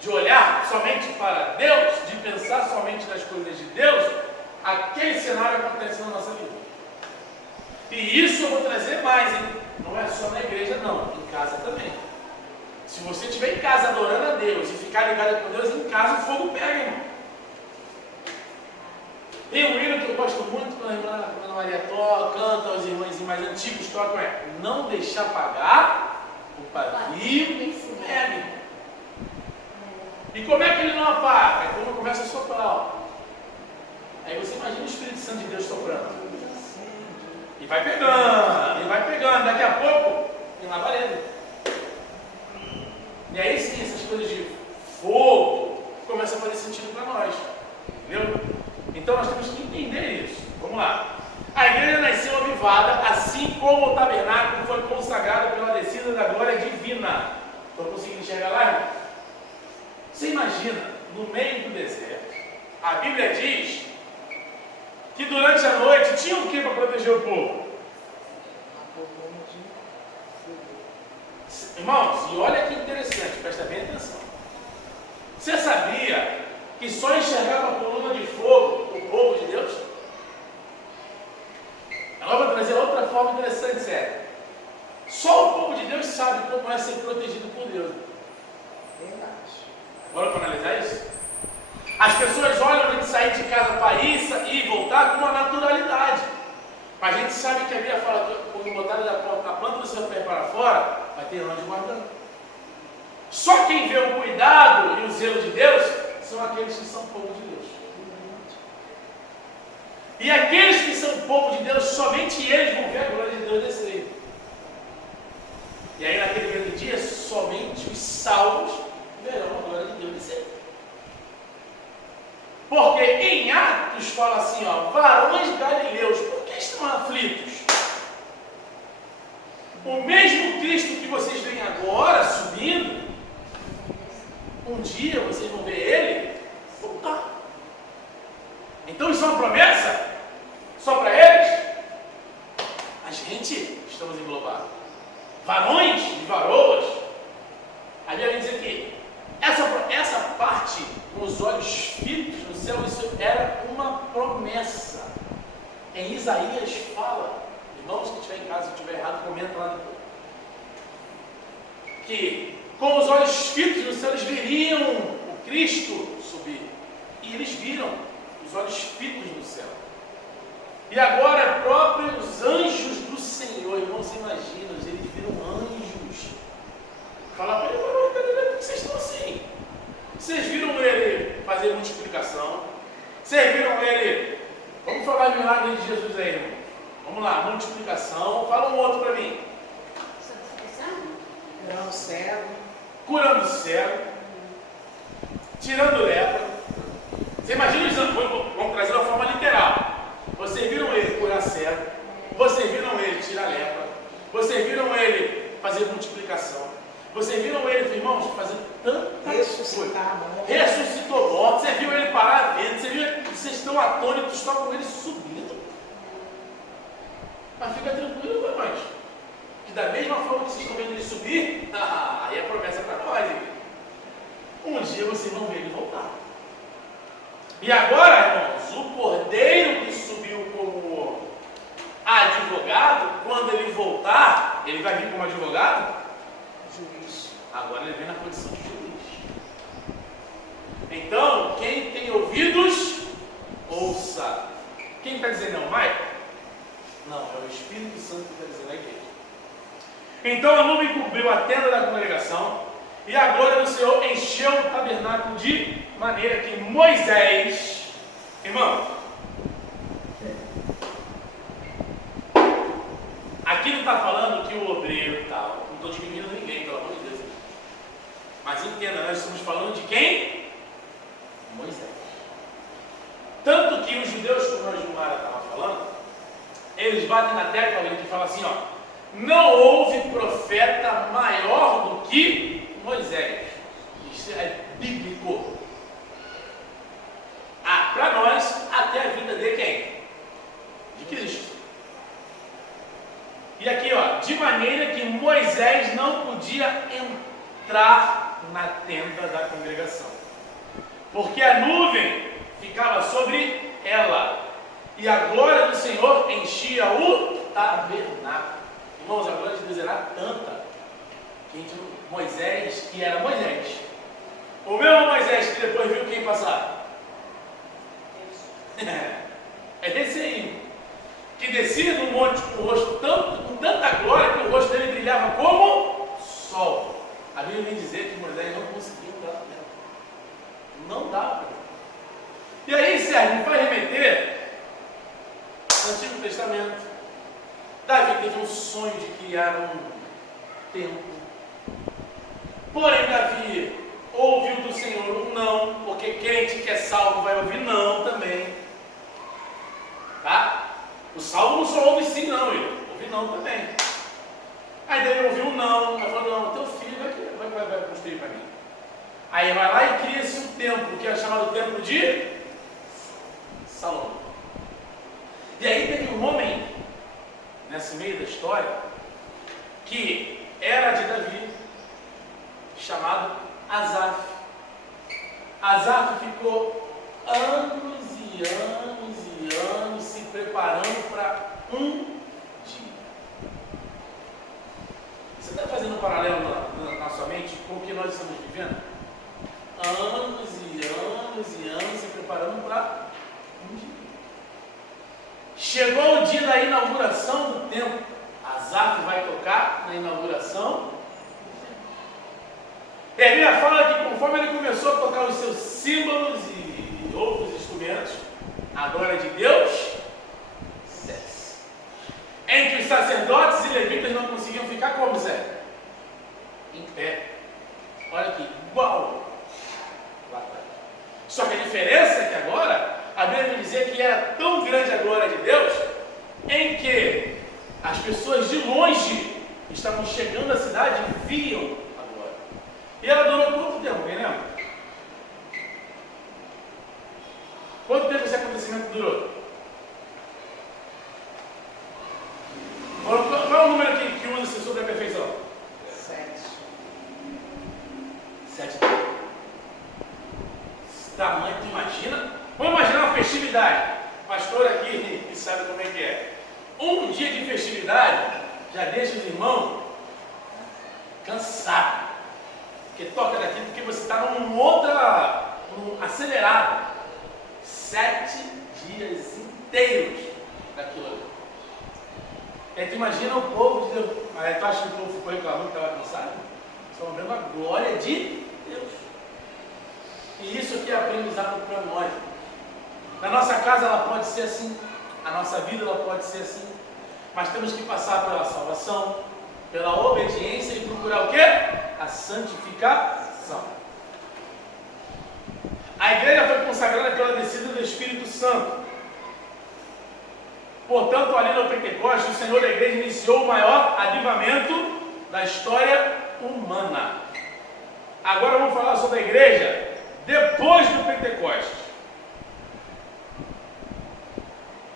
de olhar somente para Deus, de pensar somente nas coisas de Deus, aquele cenário acontece na nossa vida. E isso eu vou trazer mais, hein? Não é só na igreja, não, em casa também. Se você estiver em casa adorando a Deus e ficar ligado com Deus, em casa o fogo pega, irmão. Tem um hino que eu gosto muito quando a irmã Ana Maria canta, os irmãos mais antigos tocam, não deixar apagar o pavio pega. E como é que ele não apaga? É quando começa a soprar, ó. Aí você imagina o Espírito Santo de Deus soprando. E vai pegando, daqui a pouco tem labareda. E aí sim, essas coisas de fogo começam a fazer sentido para nós. Entendeu? Então nós temos que entender isso. Vamos lá. A igreja nasceu avivada, assim como o tabernáculo foi consagrado pela descida da glória divina. Estou conseguindo enxergar lá, irmão? Você imagina, no meio do deserto, a Bíblia diz que durante a noite tinha o que para proteger o povo? Irmãos, e olha que interessante, presta bem atenção. Você sabia que só enxergava a coluna de fogo o povo de Deus? Agora vou trazer outra forma interessante, sério. Só o povo de Deus sabe como é ser protegido por Deus. Verdade. Bora para analisar isso? As pessoas olham a gente sair de casa para ir e voltar com uma naturalidade. Mas a gente sabe que a Bíblia fala que quando botaram a planta do seu pé para fora, vai ter anjo guardando. Só quem vê o cuidado e o zelo de Deus são aqueles que são povo de Deus. E aqueles que são povo de Deus, somente eles vão ver a glória de Deus descer. E aí naquele grande dia, somente os salvos verão a glória de Deus descer. Porque em Atos fala assim, ó, varões galileus, por que estão aflitos? O mesmo Cristo que vocês veem agora subindo, um dia vocês vão ver Ele voltar. Então isso é uma promessa? Só para eles? A gente estamos englobados. Varões e varoas. A Bíblia diz aqui, essa parte com os olhos fitos no céu, isso era uma promessa. Em Isaías fala, irmãos que estiver em casa, se estiver errado, comenta lá depois. Que com os olhos fitos no céu, eles veriam o Cristo subir. E eles viram os olhos fitos no céu. E agora, próprios anjos do Senhor, irmãos, imagina, eles viram anjos. Fala para ele, por que vocês estão assim? Vocês viram ele fazer multiplicação? Vocês viram ele? Vamos falar de milagre de Jesus aí, irmão. Vamos lá, multiplicação. Fala um outro para mim. Curando cego. Curando cego. Tirando lepra. Você imagina isso? Vamos trazer de uma forma literal. Vocês viram ele curar cego. Vocês viram ele tirar lepra. Vocês viram ele fazer multiplicação. Vocês viram ele, irmãos, fazendo tanta coisa. Ressuscitou morto. Você viu ele parar a venda. Você viu, vocês estão atônitos, estão com ele subindo. Mas fica tranquilo, irmãos. Que da mesma forma que vocês estão vendo ele subir, aí é promessa para nós, hein? Um dia vocês vão ver ele voltar. E agora, irmãos, o cordeiro que subiu como advogado, quando ele voltar, ele vai vir como advogado? Juiz. Agora ele vem na condição de juiz. Então, quem tem ouvidos, ouça. Quem está dizendo não, Michael? Não, é o Espírito Santo que está dizendo a igreja. Então a nuvem cobriu a tenda da congregação e a glória do Senhor encheu o tabernáculo de maneira que Moisés, irmão, aqui não está falando que o obreiro e tal, não estou diminuindo ninguém, pelo amor de Deus. Mas entenda, nós estamos falando de quem? Moisés. Tanto que os judeus, como a Gilmara estava falando, eles batem na tecla e falam assim, ó, não houve profeta maior do que Moisés. Isso é bíblico. Para nós, até a vida de quem? De Cristo. E aqui, ó, de maneira que Moisés não podia entrar na tenda da congregação, porque a nuvem ficava sobre ela, e a glória do Senhor enchia o tabernáculo. Irmãos, a glória de Deus era tanta Moisés, que era Moisés. O mesmo Moisés que depois viu quem passar. É esse aí. Que descia do monte com o rosto com tanta glória que o rosto dele brilhava como sol. A Bíblia vem dizer que Moisés não conseguiu entrar no templo. Não dá. E aí, Sérgio, me faz remeter ao Antigo Testamento. Davi teve um sonho de criar um templo. Porém, Davi ouviu do Senhor um não, porque crente que é salvo vai ouvir não também. Tá? O salvo não só ouve sim, não, ele ouve não também. Aí Davi ouviu um não, ele falou: não, teu filho vai construir para mim. Aí vai lá e cria-se um templo, que é chamado Templo de Salomão. E aí teve um homem, nesse meio da história, que era de Davi, chamado Asaf. Asaf ficou anos e anos e anos se preparando para um dia. Você está fazendo um paralelo na sua mente com o que nós estamos vivendo? Anos e anos e anos se preparando para um dia. Chegou o dia da inauguração do templo. Asaf vai tocar na inauguração. E a Bíblia fala que conforme ele começou a tocar os seus símbolos e outros instrumentos, a glória de Deus desce. Entre os sacerdotes e levitas não conseguiam ficar como, Zé? Em pé. Olha aqui, igual lá atrás. Só que a diferença é que agora a Bíblia vai dizer que era tão grande a glória de Deus, em que as pessoas de longe estavam chegando à cidade e viam a glória. E ela durou quanto tempo, alguém lembra? Quanto tempo esse acontecimento durou? Qual é o número que usa-se sobre a perfeição? 7. Tamanho, tu imagina? Vamos imaginar uma festividade. O pastor aqui que sabe como é que é. Um dia de festividade já deixa os irmãos cansados. Porque toca daquilo, porque você está num acelerado. 7 dias inteiros daquilo ali. Aí tu imagina o povo de Deus. Aí tu acha que o povo ficou reclamando que estava cansado? Estão vendo a glória de Deus. E isso aqui é aprendizado para nós. Na nossa casa ela pode ser assim. A nossa vida ela pode ser assim. Mas temos que passar pela salvação, pela obediência e procurar o quê? A santificação. A igreja foi consagrada pela descida do Espírito Santo. Portanto, ali no Pentecostes, o Senhor da igreja iniciou o maior avivamento da história humana. Agora vamos falar sobre a igreja depois do Pentecostes.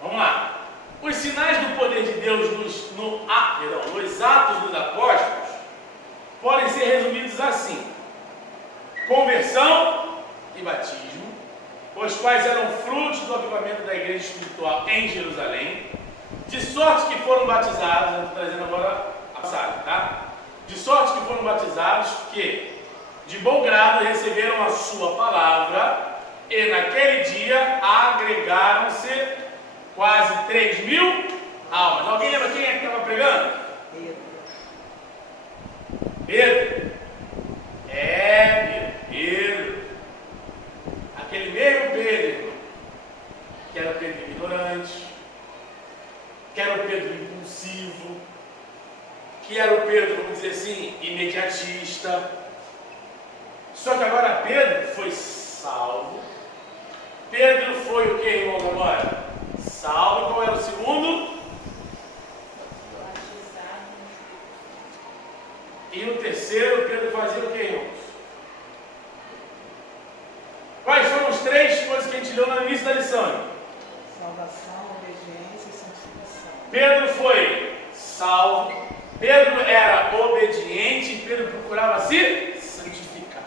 Vamos lá. Os sinais do poder de Deus nos Atos dos Apóstolos podem ser resumidos assim: conversão e batismo, os quais eram frutos do avivamento da igreja espiritual em Jerusalém, de sorte que foram batizados, eu estou trazendo agora a passagem, tá? De sorte que foram batizados que, de bom grado, receberam a sua palavra, e naquele dia agregaram-se quase 3.000 almas. Alguém lembra quem é que estava pregando? Pedro. Pedro. Aquele mesmo Pedro, que era o Pedro ignorante, que era o Pedro impulsivo, que era o Pedro, vamos dizer assim, imediatista. Só que agora Pedro foi salvo. Pedro foi o que, irmãos, agora? Salvo. Qual era o segundo? E o terceiro, Pedro fazia o que, irmãos? Quais foram as 3 coisas que a gente leu no início da lição? Salvação, obediência e santificação. Pedro foi salvo, Pedro era obediente e Pedro procurava se santificar.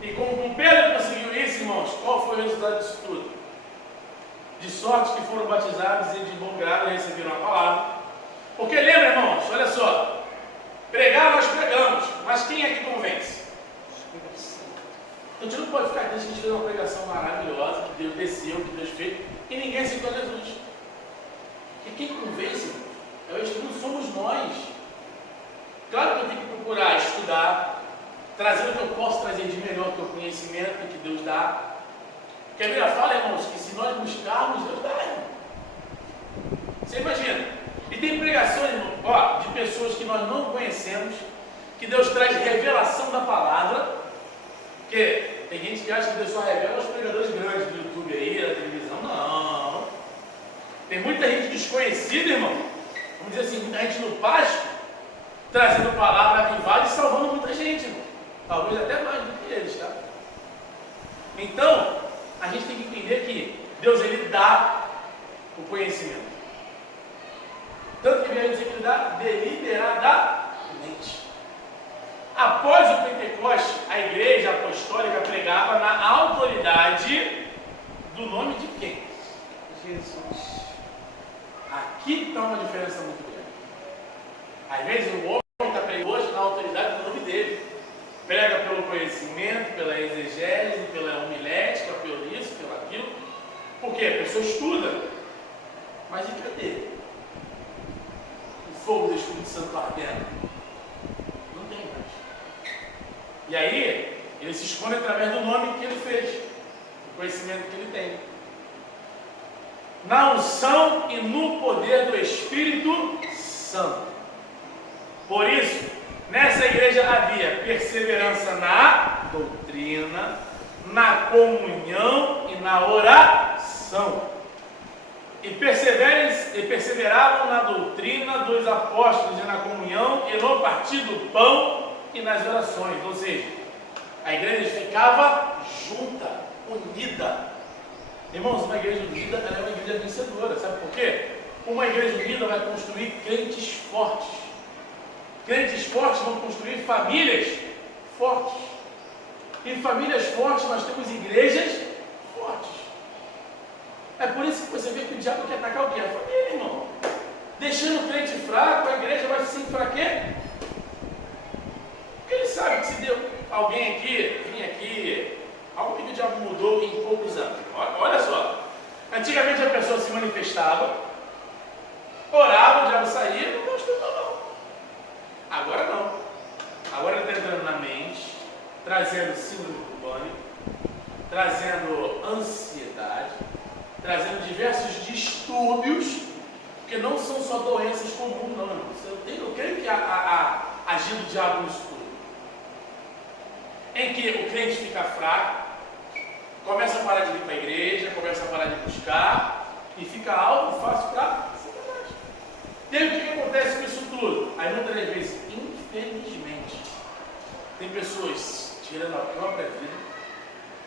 E como Pedro conseguiu isso, irmãos, qual foi o resultado disso tudo? De sorte que foram batizados e de bom grado receberam a palavra. Porque lembra, irmãos, olha só, Pregar nós pregamos, mas quem é que convence? A gente não pode ficar triste que a gente fez uma pregação maravilhosa, que Deus desceu, que Deus fez, e ninguém aceitou Jesus. E quem convence é o Espírito, somos nós. Claro que eu tenho que procurar estudar, trazer o que eu posso trazer de melhor que o conhecimento que Deus dá. Porque a Bíblia fala, irmãos, que se nós buscarmos, Deus dá, irmão. Você imagina? E tem pregações, irmão, ó, de pessoas que nós não conhecemos, que Deus traz revelação da palavra, porque tem gente que acha que Deus só revela aos pregadores grandes do YouTube aí, da televisão. Não. Tem muita gente desconhecida, irmão. Vamos dizer assim, muita gente no pasto, trazendo palavra avivada e salvando muita gente, irmão. Talvez até mais do que eles, tá? Então, a gente tem que entender que Deus, ele dá o conhecimento. Tanto que ele dizer que ele dá deliberadamente. Após o Pentecoste, a igreja apostólica pregava na autoridade do nome de quem? Jesus. Aqui está uma diferença muito grande. Às vezes o homem está pregando hoje na autoridade do nome dele. Prega pelo conhecimento, pela exegese, pela homilética, pelo isso, pelo aquilo. Por quê? A pessoa estuda. Mas e cadê o fogo do Espírito Santo ardendo? Não tem mais. E aí, ele se esconde através do nome que ele fez, do conhecimento que ele tem. Na unção e no poder do Espírito Santo. Por isso, nessa igreja havia perseverança na doutrina, na comunhão e na oração. E perseveravam na doutrina dos apóstolos e na comunhão e no partir do pão e nas orações. Ou seja, a igreja ficava junta, unida. Irmãos, uma igreja unida ela é uma igreja vencedora. Sabe por quê? Uma igreja unida vai construir crentes fortes. Crentes fortes vão construir famílias fortes. E famílias fortes nós temos igrejas fortes. É por isso que você vê que o diabo quer atacar o quê? A família, irmão. Deixando o crente fraco, a igreja vai se enfraquecer. Porque ele sabe que se deu alguém aqui, vir aqui, algo que o diabo mudou em poucos anos. Olha só. Antigamente a pessoa se manifestava, orava, o diabo saía, não gostou não. Agora não. Agora ele está entrando na mente, trazendo síndrome do pânico, trazendo ansiedade, trazendo diversos distúrbios, porque não são só doenças comuns, não, irmão. Eu creio que agir do diabo no escuro. Em que o crente fica fraco, começa a parar de vir para a igreja, começa a parar de buscar, e fica algo fácil para Satanás. E aí o que acontece com isso tudo? Aí muitas das vezes, infelizmente, tem pessoas tirando a própria vida.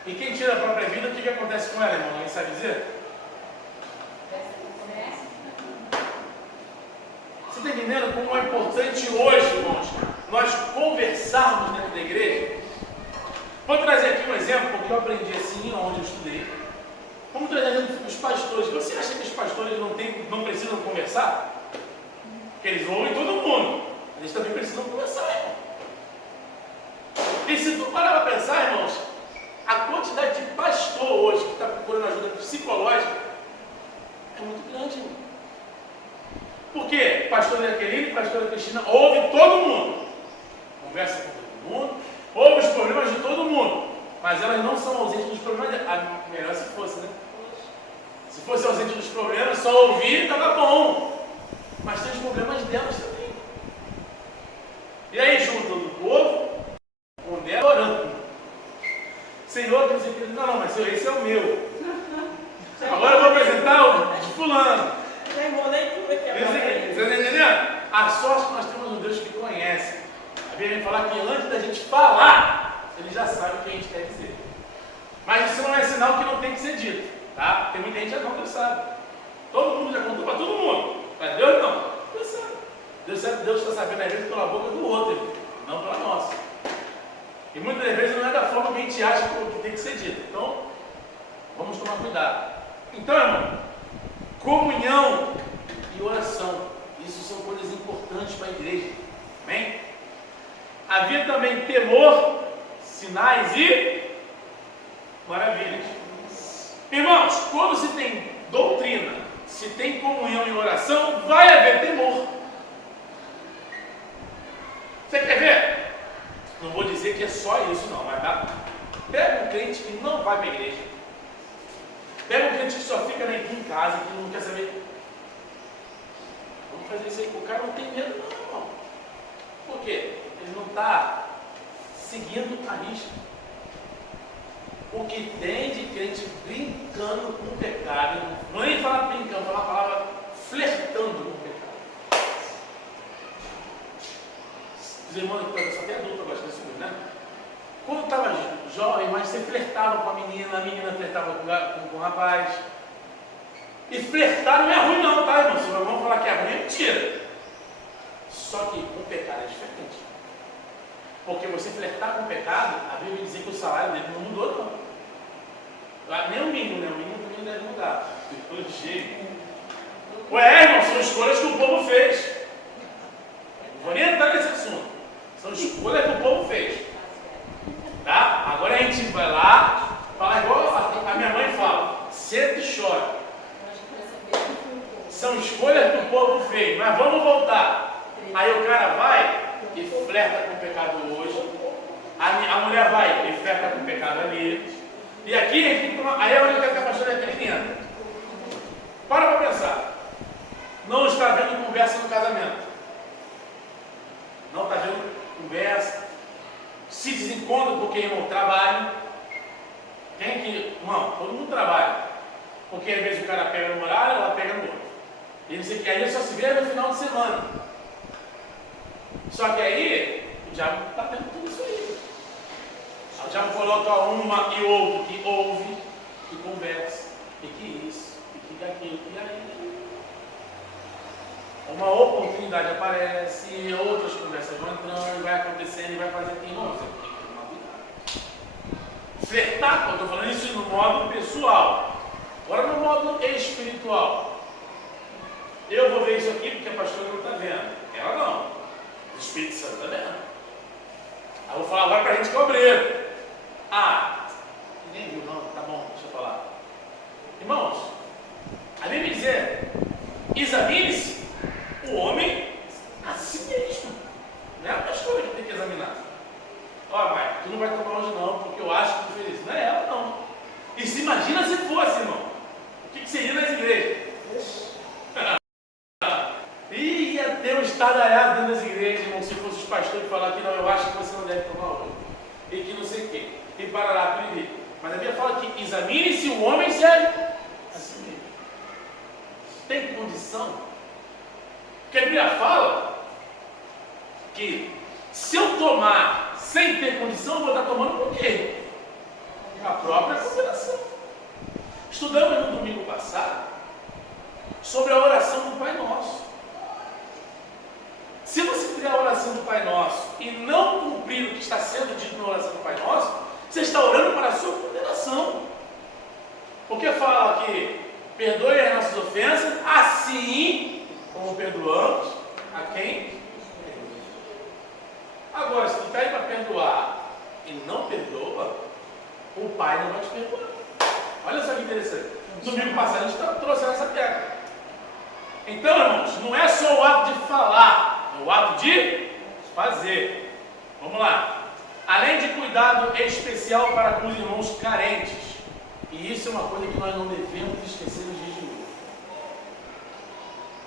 E quem tira a própria vida, o que acontece com ela, irmão? Alguém sabe dizer? Você está entendendo como é importante hoje, irmãos, nós conversarmos dentro da igreja? Vou trazer aqui um exemplo, porque eu aprendi assim onde eu estudei. Vamos trazer exemplo dos pastores. Você acha que os pastores não precisam conversar? Porque eles ouvem todo mundo. Eles também precisam conversar, irmão. E se tu parar para pensar, irmãos, a quantidade de pastor hoje que está procurando ajuda psicológica é muito grande, irmão. Por quê? Pastor Jaqueline, pastora Cristina, ouve todo mundo. Conversa com todo mundo, ouve os problemas de todo mundo. Mas elas não são ausentes dos problemas dela. Melhor se fosse, né? Se fosse ausente dos problemas, só ouvir estava bom. Mas tem os problemas delas também. E aí juntam do povo com ela orando. Senhor, Deus, não, mas esse é o meu. Agora eu vou apresentar o de fulano. Já enrolei tudo aqui agora. Você está entendendo? A sorte que nós temos um Deus que conhece. A Bíblia vem falar que antes da gente falar, ele já sabe o que a gente quer dizer. Mas isso não é sinal que não tem que ser dito, tá? Tem muita gente já não, Deus sabe. Todo mundo já contou para todo mundo. Para Deus não. Deus sabe. Deus está sabendo às vezes pela boca do outro, não pela nossa. E muitas das vezes não é da forma que a gente acha que tem que ser dito. Então, vamos tomar cuidado. Então, irmão, comunhão e oração. Isso são coisas importantes para a igreja. Amém? havia também temor, sinais e maravilhas. Irmãos, quando se tem doutrina, se tem comunhão e oração, vai haver temor. Você quer ver? Não vou dizer que é só isso não, mas dá. Pega um crente que não vai para a igreja. Pega um crente que só fica aqui em casa, que não quer saber. Vamos fazer isso aí. O cara não tem medo não, irmão. Por quê? Ele não está seguindo a risca. O que tem de crente brincando com o pecado, não é nem falar brincando, falar a palavra flertando com o pecado. Os irmãos, só tem adulto agora, esqueci, né? Quando estava jovem, mas você flertava com a menina flertava com o rapaz. E flertar não é ruim não, tá, irmão? Se vamos falar que é ruim, é mentira. Só que o pecado é diferente. Porque você flertar com o pecado, a Bíblia diz que o salário dele não mudou, não. Nem o mínimo, né? O mínimo também não deve mudar. Depois de jeito. Ué, irmão, são escolhas que o povo fez. Não vou nem entrar nesse assunto. São escolhas que o povo fez. Tá? Agora a gente vai lá, fala igual a minha mãe fala, senta e chora. São escolhas que o povo fez, mas vamos voltar. Aí o cara vai e flerta com o pecado hoje, a mulher vai e flerta com o pecado ali, e aqui a gente tem que tomar, aí é onde a pastora entra. Para pensar. Não está vendo conversa no casamento. Não está vendo conversa. Se desencontra porque, irmão, trabalho. Tem que, irmão, todo mundo trabalha. Porque às vezes o cara pega no horário, ela pega no outro. E você que aí só se vê no final de semana. Só que aí, o diabo está vendo tudo isso aí. O diabo coloca uma e outro que ouve, que conversa, e que isso, e que aquilo, e aí. Uma oportunidade aparece, e outras conversas vão entrando, e vai acontecendo, e vai fazer aqui, irmão, você tem que tomar cuidado. Flertar, eu estou falando isso no modo pessoal. Agora no modo espiritual. Eu vou ver isso aqui porque a pastora não está vendo. Ela não. O Espírito Santo está vendo. Aí eu vou falar agora para a gente que é obreiro. Nem viu não, tá bom, deixa eu falar. Irmãos, a Bíblia dizer, examine-se o homem a si mesmo. Não é a pastora que tem que examinar. Ó, mãe, tu não vai tomar hoje não, porque eu acho que tu fez isso. Não é ela não. E se imagina se fosse, irmão. O que seria nas igrejas? Ia ter um estardalhado dentro das igrejas, irmão, se fosse os pastores falar que não, eu acho que você não deve tomar hoje. E que não sei o quê. E para lá, piriri. Mas a Bíblia fala que examine-se o homem sério. Assim mesmo. Tem condição? Porque a Bíblia fala que se eu tomar sem ter condição, eu vou estar tomando por quê? A própria condenação. Estudamos no domingo passado sobre a oração do Pai Nosso. Se você fizer a oração do Pai Nosso e não cumprir o que está sendo dito na oração do Pai Nosso, você está orando para a sua condenação. Porque fala que perdoe as nossas ofensas, assim como perdoamos a quem? Agora, se tu está aí para perdoar e não perdoa, o Pai não vai te perdoar. Olha só que interessante. Domingo passado a gente trouxe essa tecla. Então, irmãos, não é só o ato de falar, é o ato de fazer. Vamos lá. Além de cuidado especial para com os irmãos carentes. E isso é uma coisa que nós não devemos esquecer nos dias de hoje.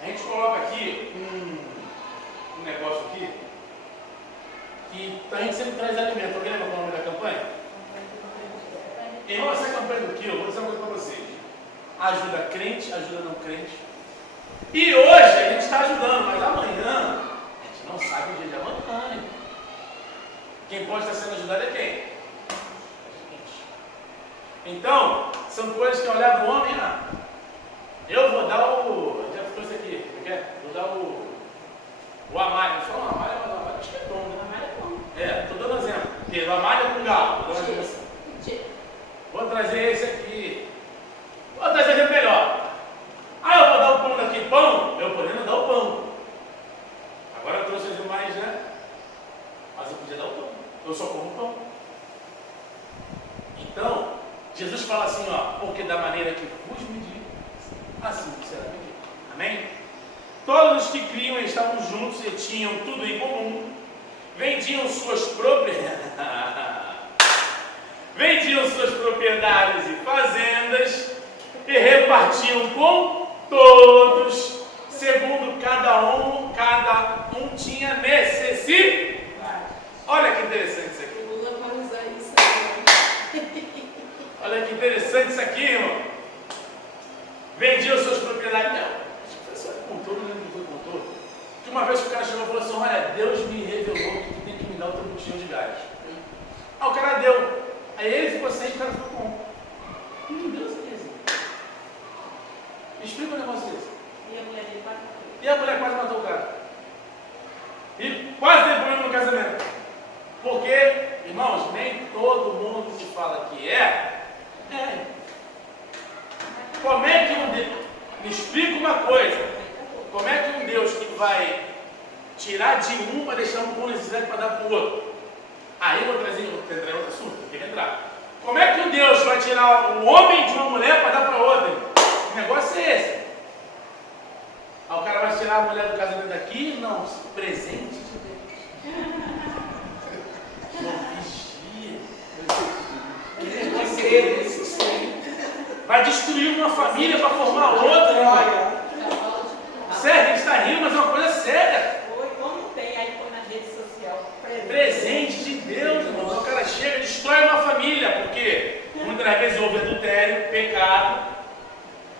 A gente coloca aqui um negócio aqui, que a gente sempre traz alimento. Alguém lembra o nome da campanha? Irmão, essa campanha do quilo, vou dizer uma coisa para vocês. Ajuda crente, ajuda não crente. E hoje a gente está ajudando, mas amanhã a gente não sabe o dia de amanhã. Hein? Quem pode estar sendo ajudado é quem? A gente. Então, são coisas que ao olhar do homem, eu vou dar já ficou isso aqui, vou dar o amalho. Não fala um amalho, mas o amalho acho que é bom, né? Amalho é bom. Estou dando exemplo. O amalho com galo. Vou trazer esse aqui. Vou trazer exemplo melhor. Eu vou dar o pão daqui, pão, eu podendo dar o pão. Agora eu trouxe mais, né? Mas eu podia dar todos que criam estavam juntos e tinham tudo em comum, vendiam suas propriedades e fazendas e repartiam com todos, segundo cada um tinha necessidade. Olha que interessante isso aqui. Lula vai usar isso aí. Olha que interessante isso aqui, irmão. Vendiam suas propriedades. Não, você contou, não lembro que foi contou. Que uma vez que o cara chegou e falou assim: olha, Deus me revelou que tu tem que me dar o teu botijão de gás. Ah, o cara deu. Aí ele ficou sem e o cara ficou com. Deus é esse. Me explica um negócio desse. E a mulher dele quase matou. E a mulher quase matou o cara. E quase teve problema no casamento. Porque, irmãos, nem todo mundo que fala que é. Como é que um Deus. Me explica uma coisa. Como é que um Deus que vai tirar de um para deixar um com necessidade para dar para o outro? Aí eu vou trazer outro assunto, tem que entrar. Como é que um Deus vai tirar um homem de uma mulher para dar para outra? Que negócio é esse? Aí o cara vai tirar a mulher do casamento daqui? Não, presente de Deus. Não vigia. Vai destruir uma família para formar outra, irmão. Sério, a gente está rindo, mas é uma coisa séria. Como tem aí na rede social? Presente de Deus, irmão. O cara chega e destrói uma família, porque muitas vezes houve adultério, pecado,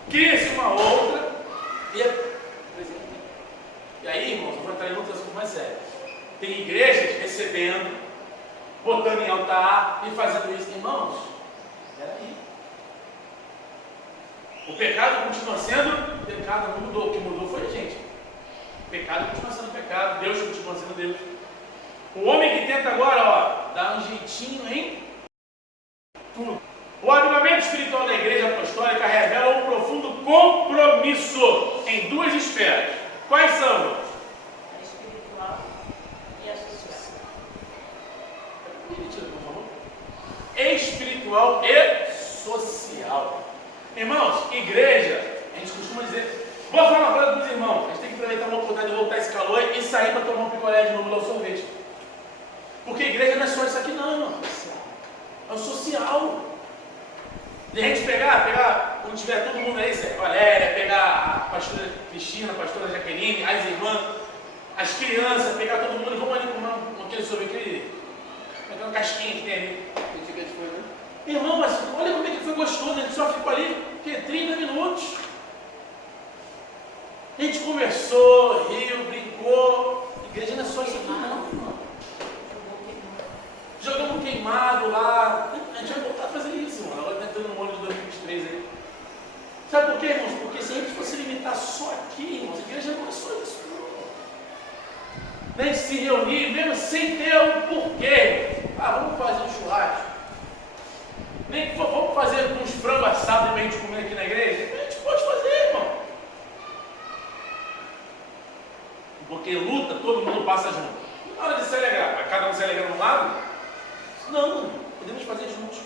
cria-se uma outra e é presente. E aí, irmãos, eu vou entrar em outras coisas mais sérias. Tem igrejas recebendo, botando em altar e fazendo isso. Irmãos, peraí. O pecado continua sendo pecado, não mudou. O que mudou foi a gente. O pecado continua sendo pecado, Deus continua sendo Deus. O homem que tenta agora, dar um jeitinho em tudo. O avivamento espiritual da igreja apostólica revela um profundo compromisso em duas esferas. Quais são? A espiritual e a social. Espiritual e social. Irmãos, igreja, a gente costuma dizer, vou falar uma coisa para os irmãos, a gente tem que aproveitar uma oportunidade de voltar esse calor e sair para tomar um picolé de novo lá no sorvete. Porque igreja não é só isso aqui não, irmão. É o social. De a gente pegar, quando tiver todo mundo aí, Valéria, pegar a pastora Cristina, a pastora Jaqueline, as irmãs, as crianças, pegar todo mundo e vamos ali comer aquele sorvete, aquela casquinha que tem ali. Irmão, mas olha como é que foi gostoso, a gente só ficou ali, 30 minutos. A gente conversou, riu, brincou. Igreja não é só isso aqui não, irmão. Jogamos queimado lá. A gente vai voltar a fazer isso, irmão. Agora está entrando no ano de 2023 aí. Sabe por quê, irmãos? Porque se a gente fosse limitar só aqui, irmãos, a igreja não é só isso, não. Nem se reunir, mesmo sem ter um porquê. Vamos fazer um churrasco. Nem que vamos fazer uns frangos assados para a gente comer aqui na igreja. A gente pode fazer, irmão. Porque luta, todo mundo passa junto. Na hora de se alegrar, vai cada um se alegrar de um lado? Não, podemos fazer juntos.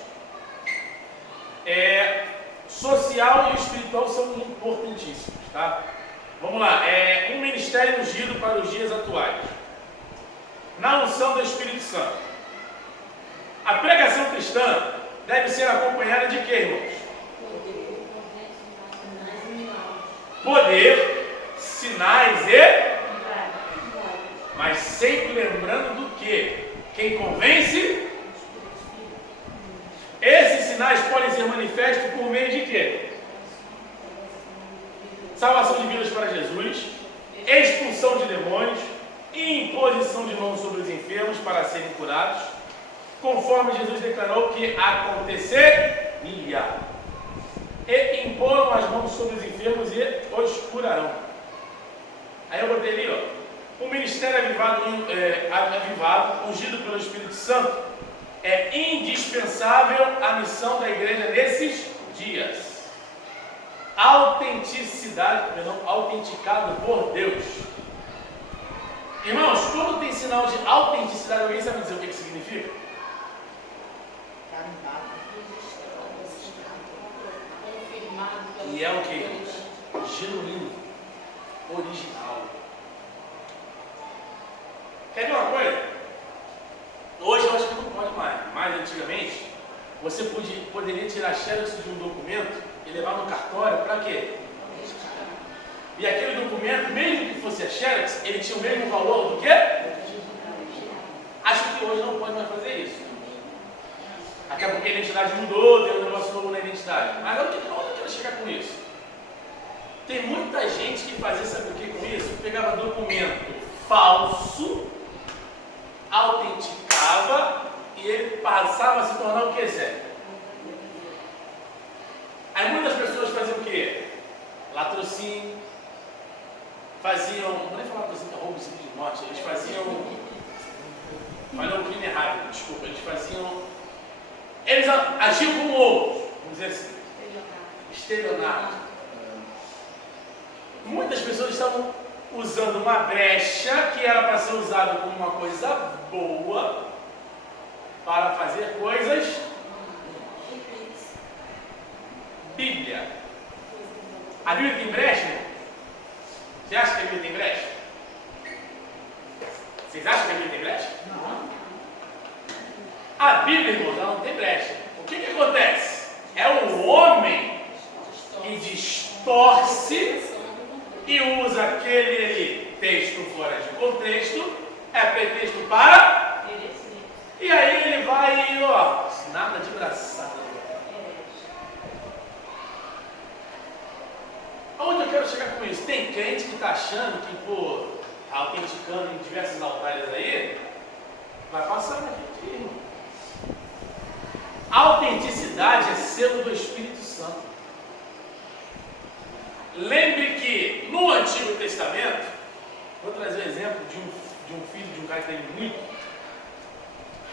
Social e espiritual são importantíssimos, tá? Vamos lá. Um ministério ungido para os dias atuais. Na unção do Espírito Santo. A pregação cristã deve ser acompanhada de quê, irmãos? Poder, sinais e... Mas sempre lembrando do que? Quem convence? Esses sinais podem ser manifestos por meio de quê? Salvação de vidas para Jesus, expulsão de demônios, imposição de mãos sobre os enfermos para serem curados, conforme Jesus declarou que aconteceria. E imporam as mãos sobre os enfermos e os curarão. Aí eu botei ali, ó. O ministério avivado, ungido pelo Espírito Santo, é indispensável à missão da igreja nesses dias. Autenticado por Deus. Irmãos, quando tem sinal de autenticidade, alguém sabe dizer o que significa? E é o que? Genuíno, original. Quer ver uma coisa? Hoje eu acho que não pode mais, mas antigamente você poderia tirar xerox de um documento e levar no cartório para quê? E aquele documento, mesmo que fosse a xerox, ele tinha o mesmo valor do quê? Acho que hoje não pode mais fazer isso. Até porque a identidade mudou, tem um negócio novo na identidade. Mas onde eu quero chegar com isso? Tem muita gente que fazia, sabe o que com isso? Pegava documento falso, autenticava e ele passava a se tornar o que, Zé? Aí muitas pessoas faziam o quê? Latrocínio, faziam, não vou nem falar latrocínio, que é roubo simples de morte, eles faziam, falei um crime errado, desculpa, eles agiam como outros, vamos dizer assim, estelionato. Muitas pessoas estavam usando uma brecha que era para ser usada como uma coisa boa para fazer coisas. Bíblia. A Bíblia tem brecha? Você acha que a Bíblia tem brecha? Vocês acham que a Bíblia tem brecha? Não. A Bíblia, irmãos, ela não tem brecha. O que acontece? É o homem que distorce e usa aquele texto fora de contexto, é pretexto para. E aí ele vai, ó, nada de braçada. Onde eu quero chegar com isso? Tem crente que está achando que, por autenticando em diversos altares aí, vai passar na gente, irmão. A autenticidade é selo do Espírito Santo. Lembre que no Antigo Testamento, vou trazer um exemplo de um filho de um cara que tem muito,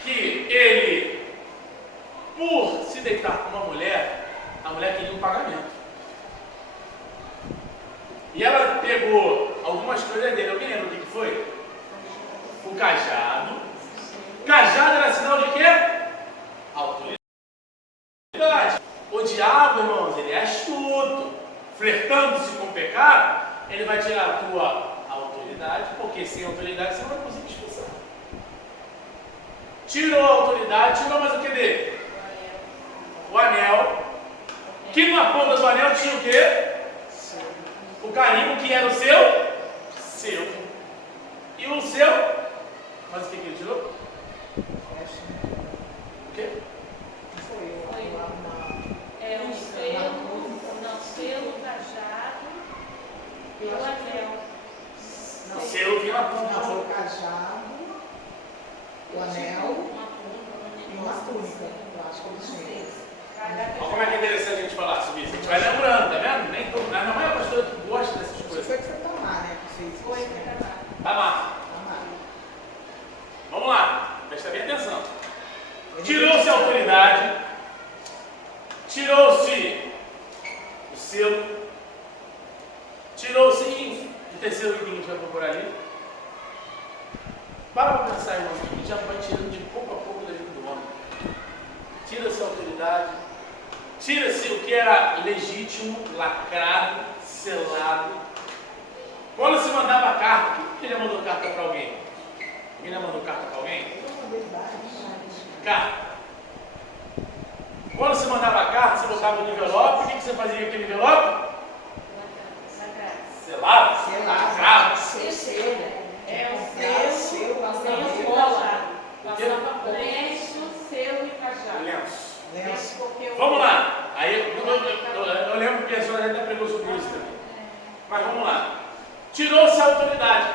que ele, por se deitar com uma mulher, a mulher queria um pagamento. E ela pegou algumas coisas dele, alguém lembra o que foi? O cajado. Cajado era sinal de quê? Autoridade. O diabo, irmãos, ele é astuto. Flertando-se com o pecado, ele vai tirar a tua autoridade, porque sem autoridade você não vai conseguir expulsar. Tirou a autoridade, tirou mais o que dele? O anel. Que na ponta do anel tinha o quê? O carimbo que era o seu. E o seu, mas o que ele tirou? O quê? É o selo, cajado e o anel. Não, Selo vinha na ponta. não, foi o cajado, o anel e uma túnica. Eu acho que ele tinha. Olha como é que é interessante a gente falar sobre isso. A gente vai lembrando, tá vendo? Nem todo, a minha mãe é uma pastora que gosta dessas Isso coisas. foi que foi Tamar, né? Que fez isso. Foi né? casado. Tá, Marta? Tamar. Vamos lá. Presta bem atenção. Tirou-se a autoridade. Tirou-se o selo. Tirou-se o terceiro item que a gente vai procurar ali. Para pensar, irmãos, que a gente já vai tirando de pouco a pouco da vida do homem. Tira-se a autoridade. Tira-se o que era legítimo, lacrado, selado. Quando se mandava carta, quem já mandou carta para alguém? Alguém já mandou carta para alguém? Carta. Quando você mandava carta, você botava no envelope, o que você fazia com aquele envelope? Selava? Lacrava? Seu. É o Seu, selo, cola. Passava lenço, selo e cajado. Lenço. lenço. Vamos lá. Aí eu lembro que a senhora já pregou sobre isso também. Mas vamos lá. Tirou-se a autoridade.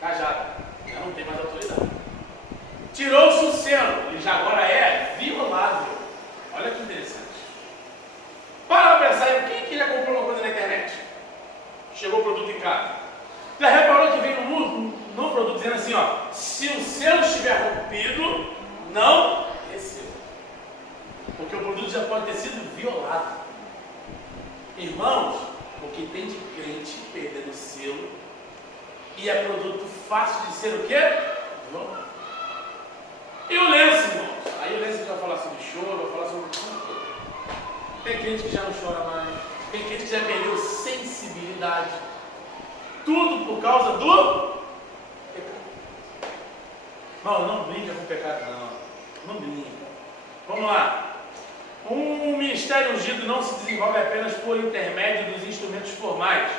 Cajado. Já não tem mais autoridade. Tirou-se o selo. Ele já agora é violável. Olha que interessante. Para pensar em quem que já comprou uma coisa na internet? Chegou o produto em casa. Já reparou que vem no produto dizendo assim, ó, se o selo estiver rompido, não receba. Porque o produto já pode ter sido violado. Irmãos, o que tem de crente perdendo o selo e é produto fácil de ser o quê? Violado. E o lenço, irmãos? Aí o lenço a gente vai falar sobre choro, vai falar sobre tudo. Tem crente que já não chora mais, tem crente que já perdeu sensibilidade. Tudo por causa do pecado. Não brinca com o pecado, não brinca. Vamos lá. Um ministério ungido não se desenvolve apenas por intermédio dos instrumentos formais.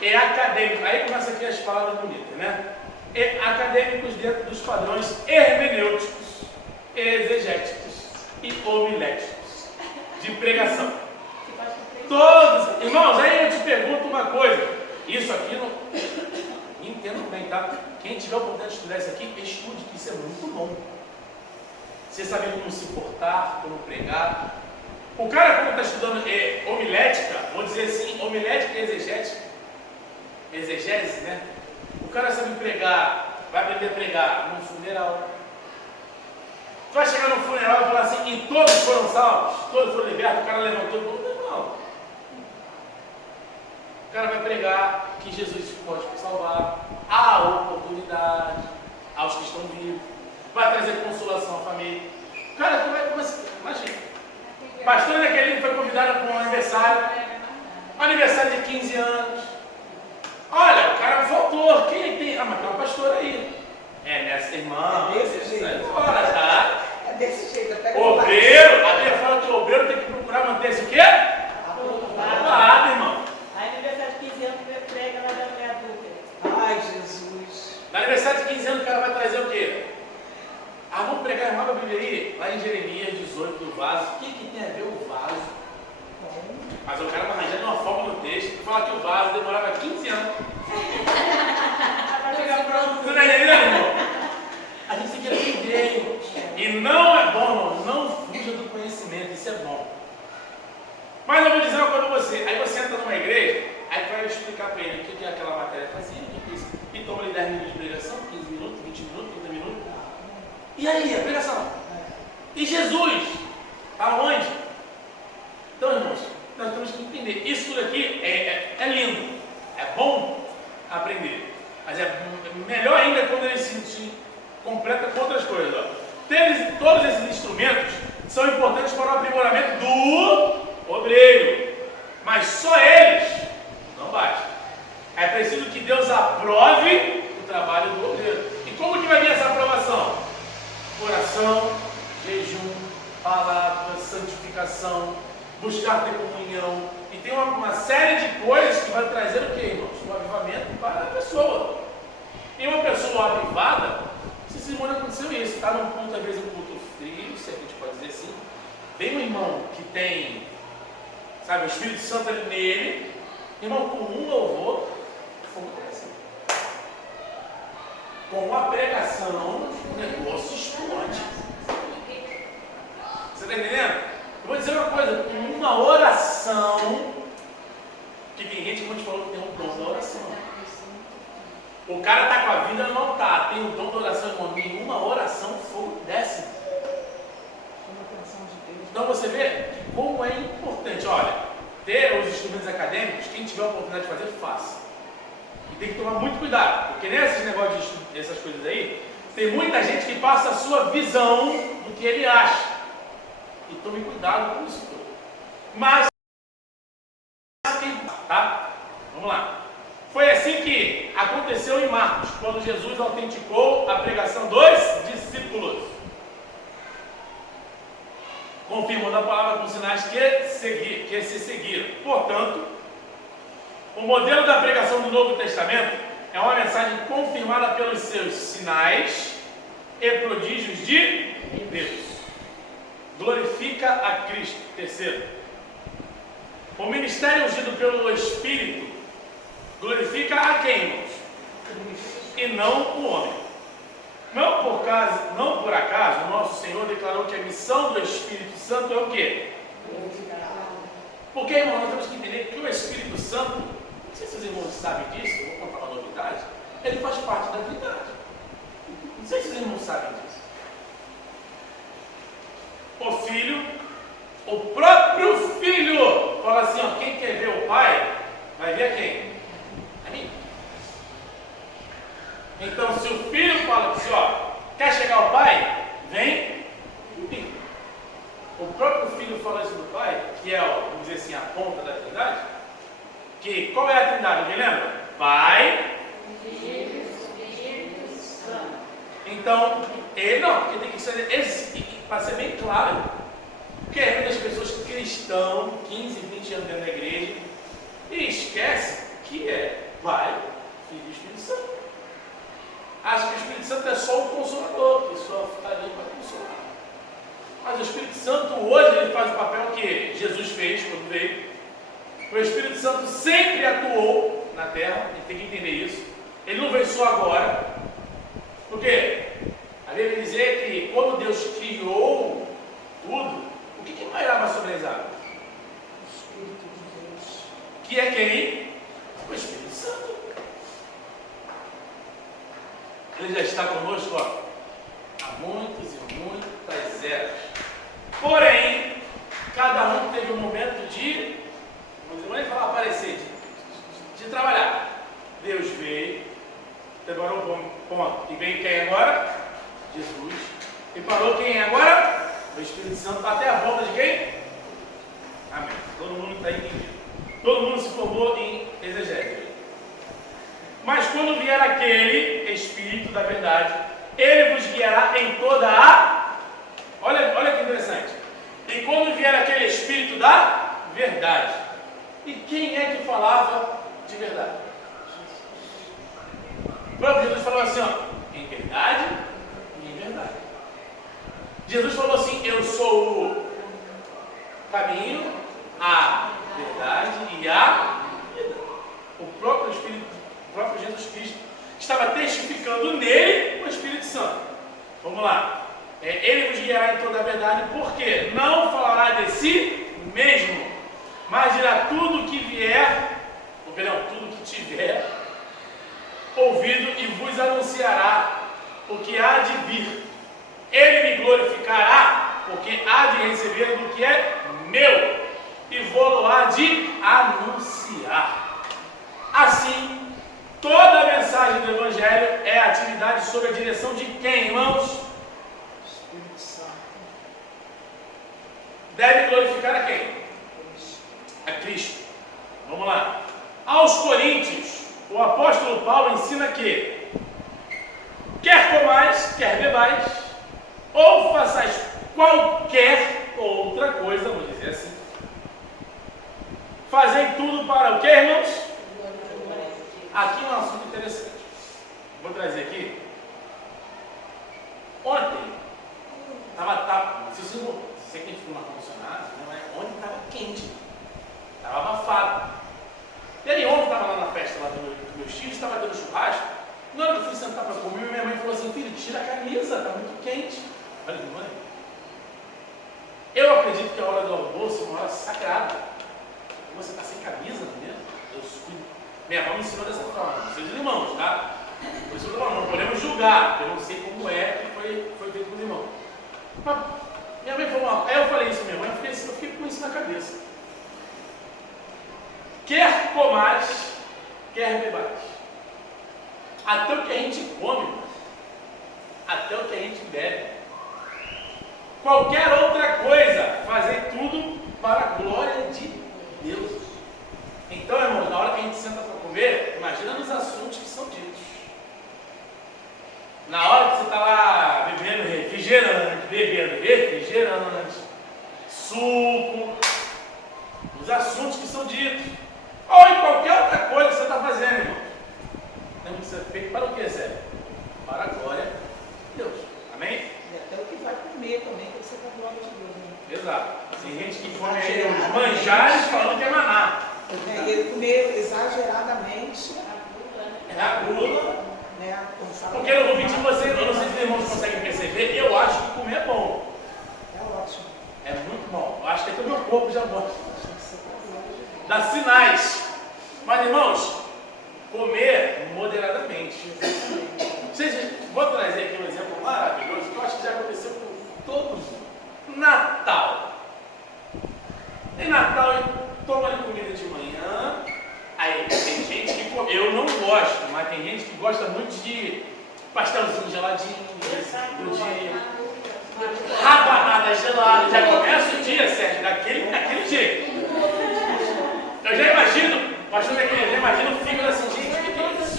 É acadêmico. Aí começa aqui as palavras bonitas, né? É acadêmicos dentro dos padrões hermenêuticos, exegéticos e homiléticos de pregação. Todos, irmãos, aí eu te pergunto uma coisa. Isso aqui não. Entendo bem, tá? Quem tiver a oportunidade de estudar isso aqui, estude, que isso é muito bom. Você saber como se portar, como pregar. O cara, quando está estudando homilética, vou dizer assim, homilética e exegese, né? O cara sabe pregar, vai aprender a pregar num funeral. Tu vai chegar no funeral e falar assim, e todos foram salvos, todos foram libertos, o cara levantou e falou, não. O cara vai pregar que Jesus pode salvar, há oportunidade aos que estão vivos, vai trazer consolação à família. O cara vai começar, imagina. Pastor Jaqueline foi convidada para um aniversário de 15 anos. Olha, o cara faltou. Quem tem? Mas tem uma pastora aí. Nessa irmã. É desse jeito. Fora, tá? É desse jeito. Obreiro. A Bíblia fala que o obreiro tem que procurar manter-se o quê? Aprovado, irmão. Aí no aniversário de 15 anos prega lá da mulher adulta. Ai, Jesus. No aniversário de 15 anos o cara vai trazer o quê? Vamos pregar a irmã da Bíblia aí, lá em Jeremias 18, do vaso. O que tem a ver o vaso? Mas o cara vai arranjando uma forma no texto que fala que o vaso demorava 15 anos. Vai chegar pronto. Você está entendendo, irmão? A gente tem que aprender, irmão. E não é bom, irmão. Não fuja do conhecimento, isso é bom. Mas eu vou dizer uma coisa para você. Aí você entra numa igreja, aí tu vai explicar para ele o que é aquela matéria fazia, o que é isso. E toma ali 10 minutos de pregação, 15 minutos, 20 minutos, 30 minutos. E aí, a pregação? E Jesus? Aonde? Então, irmãos, nós temos que entender. Isso tudo aqui é lindo, é bom aprender. Mas é melhor ainda quando ele se completa com outras coisas. Ó. Todos esses instrumentos são importantes para o aprimoramento do obreiro. Mas só eles não bastam. É preciso que Deus aprove o trabalho do obreiro. E como que vai vir essa aprovação? Oração, jejum, palavra, santificação, buscar ter comunhão. E tem uma série de coisas que vai trazer o que, irmãos? O avivamento para a pessoa. E uma pessoa avivada, se semana aconteceu isso, está num culto, às vezes um culto frio, se a gente pode dizer assim. Vem um irmão que tem, sabe, o Espírito Santo ali nele, irmão, com um louvor, fogo desce. Com a pregação, o negócio explode. Você está entendendo? Eu vou dizer uma coisa, com uma oração, que tem gente, como a gente falou, que tem um dom da oração. O cara está com a vida, não está, tem o dom da oração, irmão, em uma oração, fogo desce. Então você vê como é importante, olha, ter os instrumentos acadêmicos, quem tiver a oportunidade de fazer, faça. E tem que tomar muito cuidado, porque nesses negócios, essas coisas aí, tem muita gente que passa a sua visão do que ele acha. E tome cuidado com isso tudo. Mas, tá? Vamos lá. Foi assim que aconteceu em Marcos, quando Jesus autenticou a pregação dos discípulos, confirmando a palavra com sinais que se seguiram. Portanto, o modelo da pregação do Novo Testamento é uma mensagem confirmada pelos seus sinais e prodígios de Deus. Glorifica a Cristo. Terceiro, o ministério ungido pelo Espírito glorifica a quem, irmãos? E não o homem. Não por acaso, o nosso Senhor declarou que a missão do Espírito Santo é o quê? Porque, irmão, nós temos que entender que o Espírito Santo, não sei se os irmãos sabem disso, eu vou contar uma novidade, ele faz parte da Trindade. Não sei se os irmãos sabem disso. O Filho, o próprio Filho, fala assim, ó, quem quer ver o Pai, vai ver a quem? A mim. Então, se o Filho fala assim, ó, quer chegar ao Pai, vem comigo. O próprio Filho fala isso do Pai, que é, vamos dizer assim, a ponta da Trindade, que, qual é a Trindade? Alguém lembra? Pai, Filho, Espírito Santo. Então, porque tem que ser, para ser bem claro, porque às vezes as pessoas cristãs, 15, 20 anos dentro da igreja, e esquece que Pai, Filho e Espírito Santo. Acha que o Espírito Santo é só o Consolador, que só está ali para consolar. Mas o Espírito Santo hoje ele faz o papel que Jesus fez quando veio. O Espírito Santo sempre atuou na terra, a gente tem que entender isso. Ele não veio só agora. Por quê? A Bíblia vai dizer que quando Deus criou tudo, o que pairava sobre as águas? O Espírito de Deus. Que é quem? O Espírito Santo. Ele já está conosco há muitos e muitas eras. Porém, cada um teve um momento de, não vou nem falar aparecer, de trabalhar. Deus veio, preparou um ponto. E veio quem agora? Jesus. E parou quem agora? O Espírito Santo. Está até a volta de quem? Amém. Todo mundo está entendido. Todo mundo se formou em exegese. Mas quando vier aquele Espírito da verdade, ele vos guiará em toda a... Olha que interessante. E quando vier aquele Espírito da verdade. E quem é que falava de verdade? O próprio Jesus falou assim, em verdade e em verdade. Jesus falou assim, eu sou o caminho, a verdade e a vida. O próprio Espírito, o próprio Jesus Cristo estava testificando nele o Espírito Santo. Vamos lá. Ele vos guiará em toda a verdade, porque não falará de si mesmo, mas dirá tudo que vier, tudo que tiver ouvido e vos anunciará o que há de vir. Ele me glorificará, porque há de receber do que é meu, e vou-lo há de anunciar. Assim, toda a mensagem do Evangelho é atividade sob a direção de quem, irmãos? Espírito Santo. Deve glorificar a quem? A Cristo. Vamos lá. Aos Coríntios, o apóstolo Paulo ensina que quer comais, quer bebais, ou façais qualquer outra coisa, vamos dizer assim. Fazem tudo para o que, irmãos? Aqui é um assunto interessante. Vou trazer aqui. Ontem, se você que ficou no ar-condicionado, ontem estava quente, estava abafado. E aí ontem estava lá na festa lá do meu tio, estava dando churrasco. Na hora que eu fui sentar para comer, minha mãe falou assim, filho, tira a camisa, está muito quente. Olha, mãe, eu acredito que a hora do almoço é uma hora sagrada. Você está sem camisa, não é mesmo? Minha avó me ensinou dessa forma, seus irmãos, tá? Por isso eu não podemos julgar, eu não sei como é que foi feito com os irmãos. Mas minha mãe falou, aí eu falei isso, minha mãe, eu fiquei com isso na cabeça. Quer comais, quer bebais. Até o que a gente come, até o que a gente bebe. Qualquer outra coisa, fazer tudo para a glória de Deus. Então, irmãos, na hora que a gente senta para comer, imagina nos assuntos que são ditos. Na hora que você está lá bebendo refrigerante, suco, os assuntos que são ditos. Ou em qualquer outra coisa que você está fazendo, irmão. Tem que ser feito para o que, Zé? Para a glória de Deus. Amém? E até o que vai comer também tem que ser para a glória de Deus, né? Exato. Tem gente que come aí os manjares falando que é maná. Ele comer exageradamente. É a gula. Né? Porque eu vou mentir você, eu não sei se os irmãos conseguem perceber, eu acho que comer é bom. É ótimo. É muito bom. Eu acho que até o meu corpo já gosta. Tem que ser para a glória de Deus. Dá sinais. Mas, irmãos, comer moderadamente. Vou trazer aqui um exemplo maravilhoso que eu acho que já aconteceu com todo mundo. Natal. Em Natal, eu tomo ali comida de manhã. Aí tem gente que eu não gosto, mas tem gente que gosta muito de pastelzinho geladinho, do dia, rabanada gelada. Já começa o dia, Sérgio, daquele jeito. Eu já imagino, pastor daquele, eu já imagino o fígado assim, gente, o que é isso?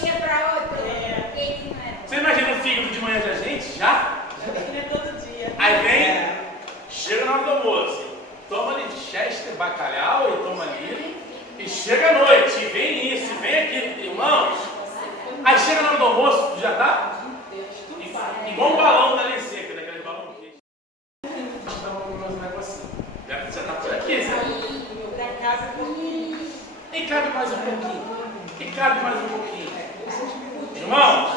Você imagina o fígado de manhã da gente? cabe mais um pouquinho. Irmãos,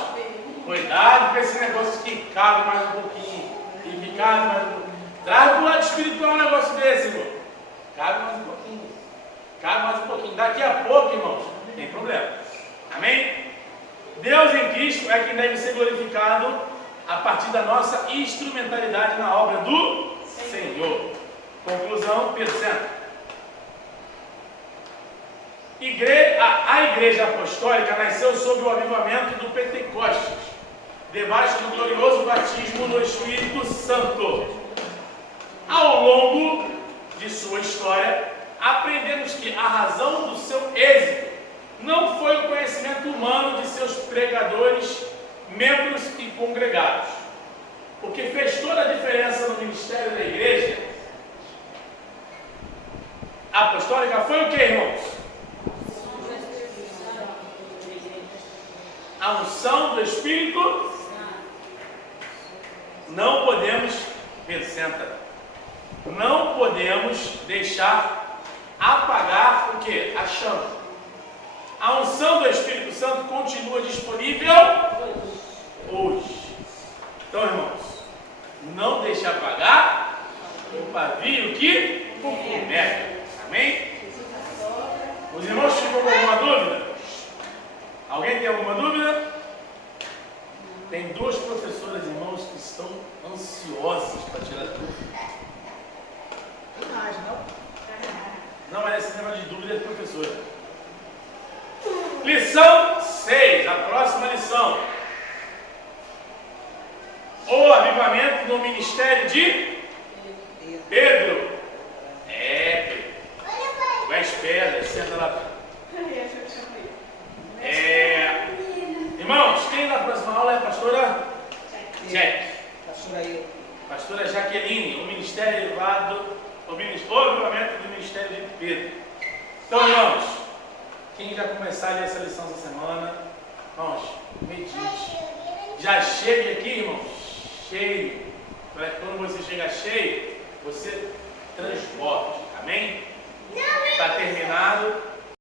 cuidado com esse negócio que cabe mais um pouquinho. E que cabe mais um pouquinho. Traz para o lado espiritual um negócio desse, irmão. Cabe mais um pouquinho. Cabe mais um pouquinho. Daqui a pouco, irmãos, tem problema. Amém? Deus em Cristo é quem deve ser glorificado a partir da nossa instrumentalidade na obra do Senhor. Conclusão, Pedro senta. A igreja apostólica nasceu sob o avivamento do Pentecostes, debaixo do glorioso batismo no Espírito Santo. Ao longo de sua história, aprendemos que a razão do seu êxito não foi o conhecimento humano de seus pregadores, membros e congregados. O que fez toda a diferença no ministério da igreja apostólica foi o que, irmãos? A unção do Espírito. Não podemos, não podemos deixar apagar o que? A chama. A unção do Espírito Santo continua disponível hoje. Então, irmãos, não deixe apagar o pavio que fumega. Amém? Os irmãos ficam com alguma dúvida? Alguém tem alguma dúvida? Tem duas professoras, irmãos, que estão ansiosas para tirar dúvida. Não é esse negócio de dúvida de professora. Lição 6, a próxima lição. O avivamento no ministério de Pedro. Pedro. Vai espera, senta lá. Irmãos, quem na próxima aula é a pastora Jack. Pastora Jaqueline, o ministério elevado, o avivamento do ministério de Pedro. Então, irmãos, quem já começar a ler essa lição essa semana, irmãos, medite. Já chegue aqui, irmãos, cheio. Para que quando você chegar cheio, você transborde. Amém? Está terminado.